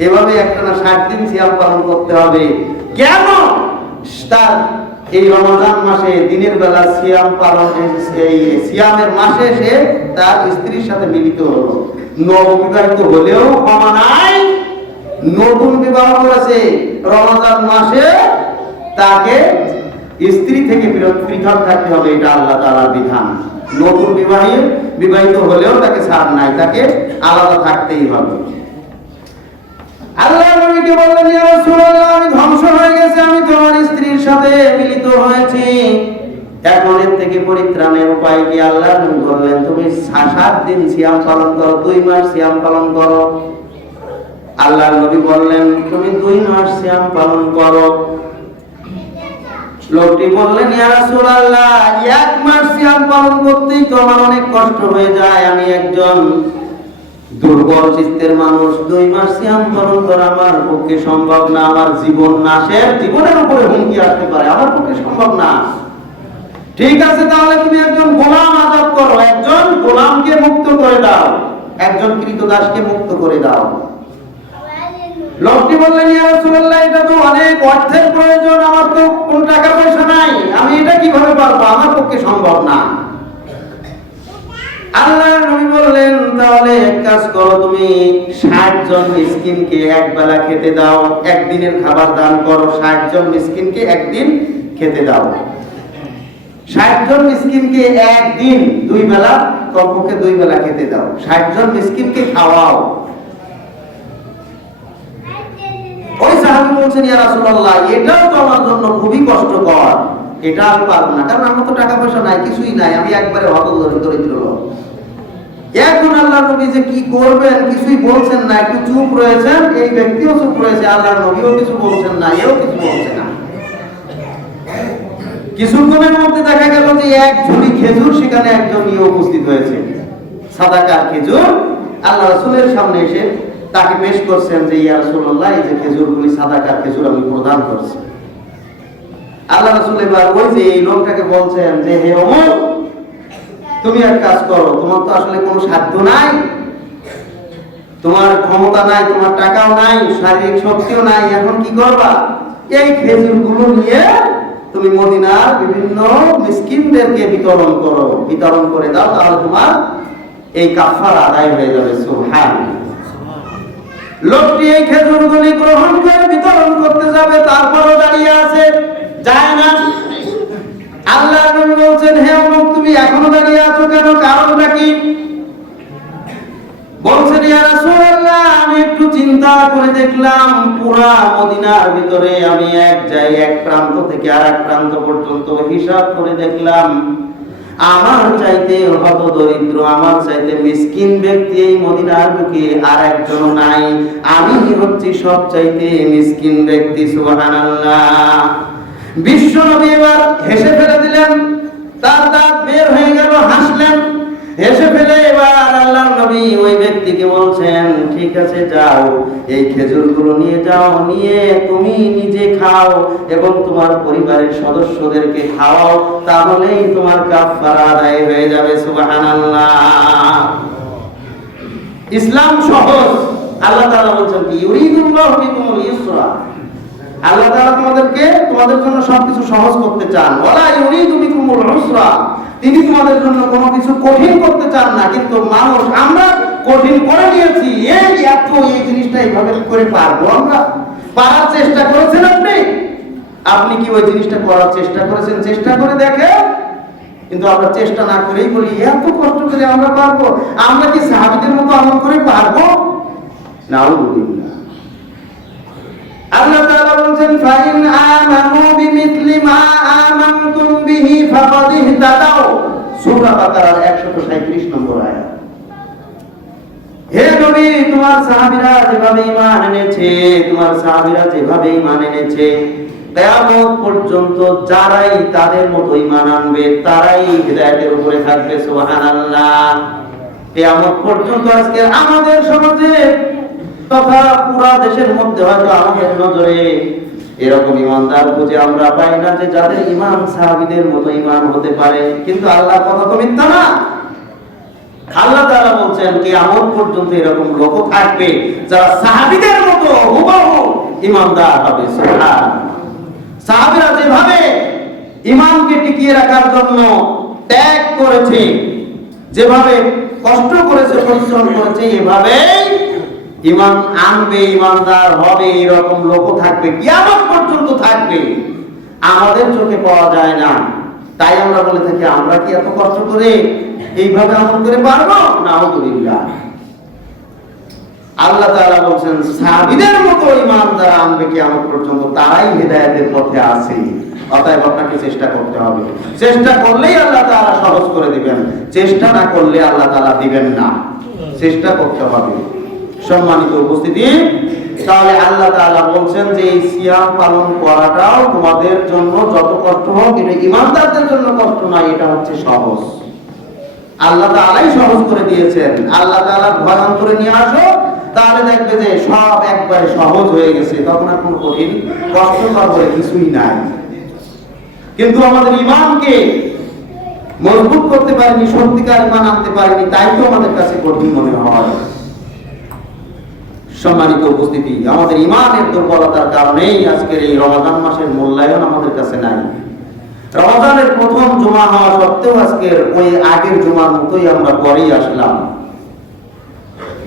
এভাবে একটানা 60 দিন সিয়াম পালন করতে হবে। কেন? তার এই রমজান মাসে দিনের বেলা সিয়াম পালন, এই সিয়ামের মাসে সে তার স্ত্রীর সাথে মিলিত হলো। নববিবাহিত হলেও ক্ষমা নাই, নতুন বিবাহ করেছে রমজান মাসে তাকে স্ত্রী থেকে পৃথক থাকতে হবে, এটা আল্লাহ তাআলার বিধান। নতুন বিবাহিত হলেও তাকে ছাড় নাই, তাকে আলাদা থাকতেই হবে। আল্লাহ নবীকে বললেন, ইয়া রাসূলুল্লাহ, আমি ধ্বংস হয়ে গেছি, আমি তোমার স্ত্রীর সাথে মিলিত হয়েছি, এখন এর থেকে পরিত্রাণের উপায় কি? আল্লাহ নবী বললেন, তুমি 7 দিন সিয়াম পালন করো, 2 মাস সিয়াম পালন করো। আল্লাহ নবী বললেন, তুমি 2 মাস সিয়াম পালন করো। লোকটি বললেন, ইয়া রাসূলুল্লাহ, 1 মাস সিয়াম পালন করতেই তো আমার অনেক কষ্ট হয়ে যায়, আমি একজন দুর্বল চিত্তের মানুষ, 2 মাস সিয়াম পালন করা আমার পক্ষে সম্ভব না, আমার জীবনের উপরে হুমকি আসতে পারে, আমার পক্ষে সম্ভব না। ঠিক আছে, তাহলে তুমি একজন গোলাম আযাদ করো, একজন গোলামকে মুক্ত করে দাও, একজন ক্রীতদাসকে মুক্ত করে দাও। লোকটি বললেন, ইয়া রাসূলুল্লাহ, এটা তো অনেক অর্থের প্রয়োজন, আমার তো কোনো টাকা পয়সা নাই, আমি এটা কিভাবে পারবো, আমার পক্ষে সম্ভব না। আল্লাহর নবী বললেন, তাহলে এক কাজ করো, তুমি 60 জন মিসকিনকে এক বেলা খেতে দাও, একদিনের খাবার দান করো, 60 জন মিসকিনকে একদিন খেতে দাও। 60 জন মিসকিনকে একদিন 2 বেলা, কমপক্ষে 2 বেলা খেতে দাও, 60 জন মিসকিনকে খাওয়াও। ওই সাহাবী বলছেন, ইয়া রাসূলুল্লাহ, এটাও তো আমার জন্য খুবই কষ্টকর, এটা আমি পারবো না, কারণ আমার তো টাকা পয়সা নাই, কিছুই নাই, আমি একবারে দরিদ্র লোক। এখন আল্লাহর নবী যে কি করবেন কিছুই বলছেন না, একটু চুপ রয়েছেন, এই ব্যক্তিও চুপ রয়েছে, আল্লাহর নবীও কিছু বলছেন না, এও কিছু বলছে না। কিছুক্ষণের মধ্যে দেখা গেল যে এক ঝুড়ি খেজুর সেখানে একজন নিয়ে উপস্থিত হয়েছে, সাদাকার খেজুর। আল্লাহ রাসূলের সামনে এসে তাকে পেশ করছেন যে, ইয়া রাসূলুল্লাহ, এই যে খেজুরগুলি সাদাকার খেজুর আমি প্রদান করছি। আল্লাহ রাসূল এবার ওই যে এই লোকটাকে বলছেন যে, হে ওমর, তুমি এক কাজ করো, তোমার তো আসলে কোনো সাধ্য নাই, তোমার ক্ষমতা নাই, তোমার টাকাও নাই, শারীরিক শক্তিও নাই, এখন কি করবা? এই খেজুরগুলো নিয়ে তুমি মদিনার বিভিন্ন মিসকিনদেরকে বিতরণ করে দাও, তাহলে তোমার এই কাফারা আদায় হয়ে যাবে। সুবহানাল্লাহ। লোকটি এই খেজুরগুলি গ্রহণ করে বিতরণ করতে যাবে, তারপরও দাঁড়িয়ে আছে, যায় না। আল্লাহ নবী বলছেন, হে অমুক, তুমি এখনো দাঁড়িয়ে আছো কেন, কারণটা কি? বলছেন, ইয়া রাসূলুল্লাহ, আমি একটু চিন্তা করে দেখলাম, পুরা মদিনার ভিতরে আমি এক প্রান্ত থেকে আরেক প্রান্ত পর্যন্ত হিসাব করে দেখলাম, আমার চাইতে হত দরিদ্র, আমার চাইতে মিসকিন ব্যক্তি এই মদিনার বুকে আর একজন নাই, আমি হচ্ছি সব চাইতে মিসকিন ব্যক্তি। সুবহানাল্লাহ। বিশ্বনবী এবার হেসে ফেলে দিলেন, তার দাঁত বের হয়ে গেল, হাসলেন। হেসে ফেলে এবার আল্লাহর নবী ওই ব্যক্তিকে বলছেন, ঠিক আছে, যাও, এই খেজুরগুলো নিয়ে যাও, নিয়ে তুমি নিজে খাও এবং তোমার পরিবারের সদস্যদেরকে খাওয়াও, তাহলেই তোমার কাফারা আদায় হয়ে যাবে। সুবহানাল্লাহ। ইসলাম সহজ। আল্লাহ তাআলা বলছেন, ইউরিদুল্লাহু বিকুমুল ইউসরা, আল্লাহ তাআলা তোমাদের জন্য সবকিছু সহজ করতে চান। ওয়ালা ইউরিদু বিকুমুল উসরা, তিনি তোমাদের জন্য কোনো কিছু কঠিন করতে চান না। কিন্তু মানুষ আমরা কঠিন করে নিয়েছি। এই জিনিসটা এইভাবে করে পারবো আমরা? পারার চেষ্টা করেছেন আপনি কি ওই জিনিসটা করার চেষ্টা করেছেন? চেষ্টা করে দেখেন। কিন্তু আমরা চেষ্টা না করেই বলি এত কষ্ট করে আমরা পারবো। আমরা কি সাহাবীদের মতো আমল করে পারবো? নাউযুবিল্লাহ। আল্লাহ তাআলা বলেন ফাইন আমানু বিমিথলি মা আমানতুম বিহি ফাকাদ ইহতাদাও, সূরা বাকারার 137 নম্বর আয়াত। হে নবী, তোমার সাহাবীরা যেভাবে ঈমান এনেছে কিয়ামত পর্যন্ত যারাই তাদের মতো ঈমান আনবে তারাই হিদায়াতের উপরে থাকবে। সুবহানাল্লাহ। কিয়ামত পর্যন্ত আজকে আমাদের সমাজে তথা পুরা দেশের মধ্যে হয়তো আমাদের নজরে এরকম ঈমানদার খুঁজে আমরা পাই না যে যাদের ঈমান সাহাবীদের মতো ঈমান হতে পারে। কিন্তু আল্লাহর কথা তো মিথ্যা না। আল্লাহ তাআলা বলছেন কিয়ামত পর্যন্ত এরকম লোক থাকবে যারা সাহাবীদের মতো হুবহু ঈমানদার হবে। সুবহানাল্লাহ। সাহাবীরা যেভাবে ঈমানকে টিকিয়ে রাখার জন্য ত্যাগ করেছে, যেভাবে কষ্ট করেছে, পরিশ্রম করেছে, এভাবেই ঈমান আনবে, ঈমানদার হবে, এরকম লোক থাকবে, কিয়ামত পর্যন্ত থাকবে। আমাদের চোখে পাওয়া যায় না, তাই আমরা বলে থাকি আমরা কি এত কষ্ট করে এইভাবে আমল করে পারবো? নাউযুবিল্লাহ। আল্লাহ তাআলা বলেন সাহাবীদের মতো ঈমান যারা আনবে কিয়ামত পর্যন্ত তারাই হিদায়াতের পথে আছে। অতএব আপনাকে চেষ্টা করতে হবে। চেষ্টা করলেই আল্লাহ তাআলা সহজ করে দিবেন, চেষ্টা না করলে আল্লাহ তাআলা দিবেন না। চেষ্টা করতে হবে। সম্মানিত উপস্থিতি, তাহলে আল্লাহ তাআলা বলছেন যে এই সিয়াম পালন করাটাও তোমাদের জন্য যত কষ্ট হোক, এটা ঈমানদারদের জন্য কষ্ট নয়, এটা হচ্ছে সহজ। আল্লাহ তাআলাই সহজ করে দিয়েছেন। আল্লাহ তাআলা ভয় অন্তরে নিয়ে আসো, তাহলে দেখবে যে সব একবারে সহজ হয়ে গেছে। তখন আর কোনো কঠিন কষ্টকর বলে কিছুই নাই। কিন্তু আমাদের ঈমানকে মজবুত করতে পারিনি, সত্যিকার ঈমান আনতে পারিনি, তাই তো আমাদের কাছে কঠিন মনে হয়। সম্মানিত উপস্থিতি, আমাদের ঈমানের দুর্বলতার কারণেই আজকের এই রমাদান মাসের মূল্যায়ন আমাদের কাছে নাই। রমাদানের প্রথম জুমা হওয়া সত্ত্বেও আজকের ওই আগের জুমার মতোই আমরা পরেই আসলাম।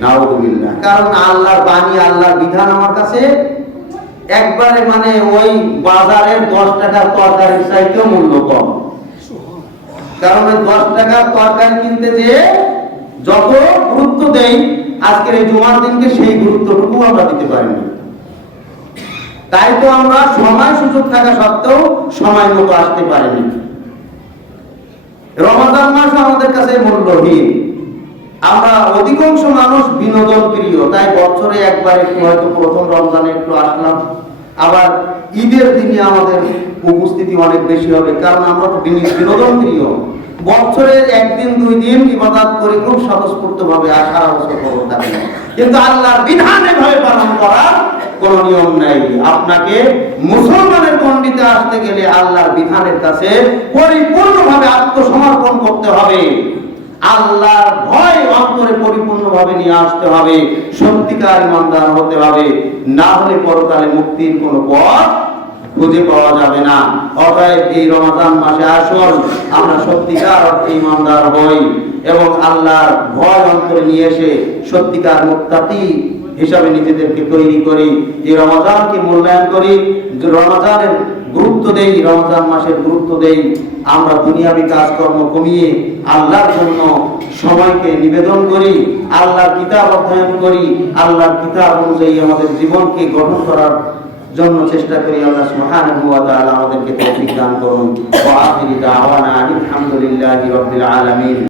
নাউযুবিল্লাহ। কারণ আল্লাহর বাণী, আল্লাহর বিধান আমার কাছে একবারে মানে ওই বাজারের 10 টাকার তরকারির চাইতেও মূল্য কম। কারণ ওই 10 টাকার তরকারি কিনতে যেয়ে যত গুরুত্ব দেই আজকের এই জুমার দিনকে সেই গুরুত্বটুকু আমরা দিতে পারিনি। তাই তো আমরা সময় সুযোগ থাকা সত্ত্বেও সময় মতো আসতে পারিনি। রমাদান মাস আমাদের কাছে মূল্যহীন। আমরা অধিকাংশ মানুষ বিনোদন প্রিয়, তাই বছরে একবার একটু হয়তো প্রথম রমজানে একটু আসলাম, আবার ঈদের দিনে আমাদের উপস্থিতি অনেক বেশি হবে, কারণ আমরা তো বিনোদন প্রিয়। বছরে একদিন দুই দিন ইবাদত করে খুব স্বতঃস্ফূর্ত ভাবে সারা বছর খবর থাকে। কিন্তু আল্লাহর বিধান এভাবে পালন করার কোন নিয়ম নাই। আপনাকে মুসলমানের গণ্ডিতে আসতে গেলে আল্লাহর বিধানের কাছে পরিপূর্ণভাবে আত্মসমর্পণ করতে হবে। আল্লাহর ভয় অন্তরে পরিপূর্ণভাবে নিয়ে আসতে হবে, সত্যিকার ঈমানদার হতে হবে, না হলে পরকালে মুক্তির কোনো পথ খুঁজে পাওয়া যাবে না। অতএব এই রমাদান মাসে আসুন আমরা সত্যিকার অর্থে ঈমানদার হই এবং আল্লাহর ভয় অন্তরে নিয়ে এসে সত্যিকার মুত্তাকি হিসাবে নিজেদেরকে তৈরি করি। এই রমাদানকে মূল্যায়ন করি, রমাদানের গুরুত্ব দেই, রমজান মাসের গুরুত্ব দেই। আমরা দুনিয়াবি কাজকর্ম কমিয়ে আল্লাহর জন্য সময়কে নিবেদন করি, আল্লাহর কিতাব অধ্যয়ন করি, আল্লাহর কিতাব অনুযায়ী আমাদের জীবনকে গঠন করার জন্য চেষ্টা করি। আল্লাহ সুবহানাহু ওয়া তাআলা আমাদেরকে তৌফিক দান করুন। ওয়া আখিরু দাওয়ানা আলহামদুলিল্লাহি রাব্বিল আলামিন।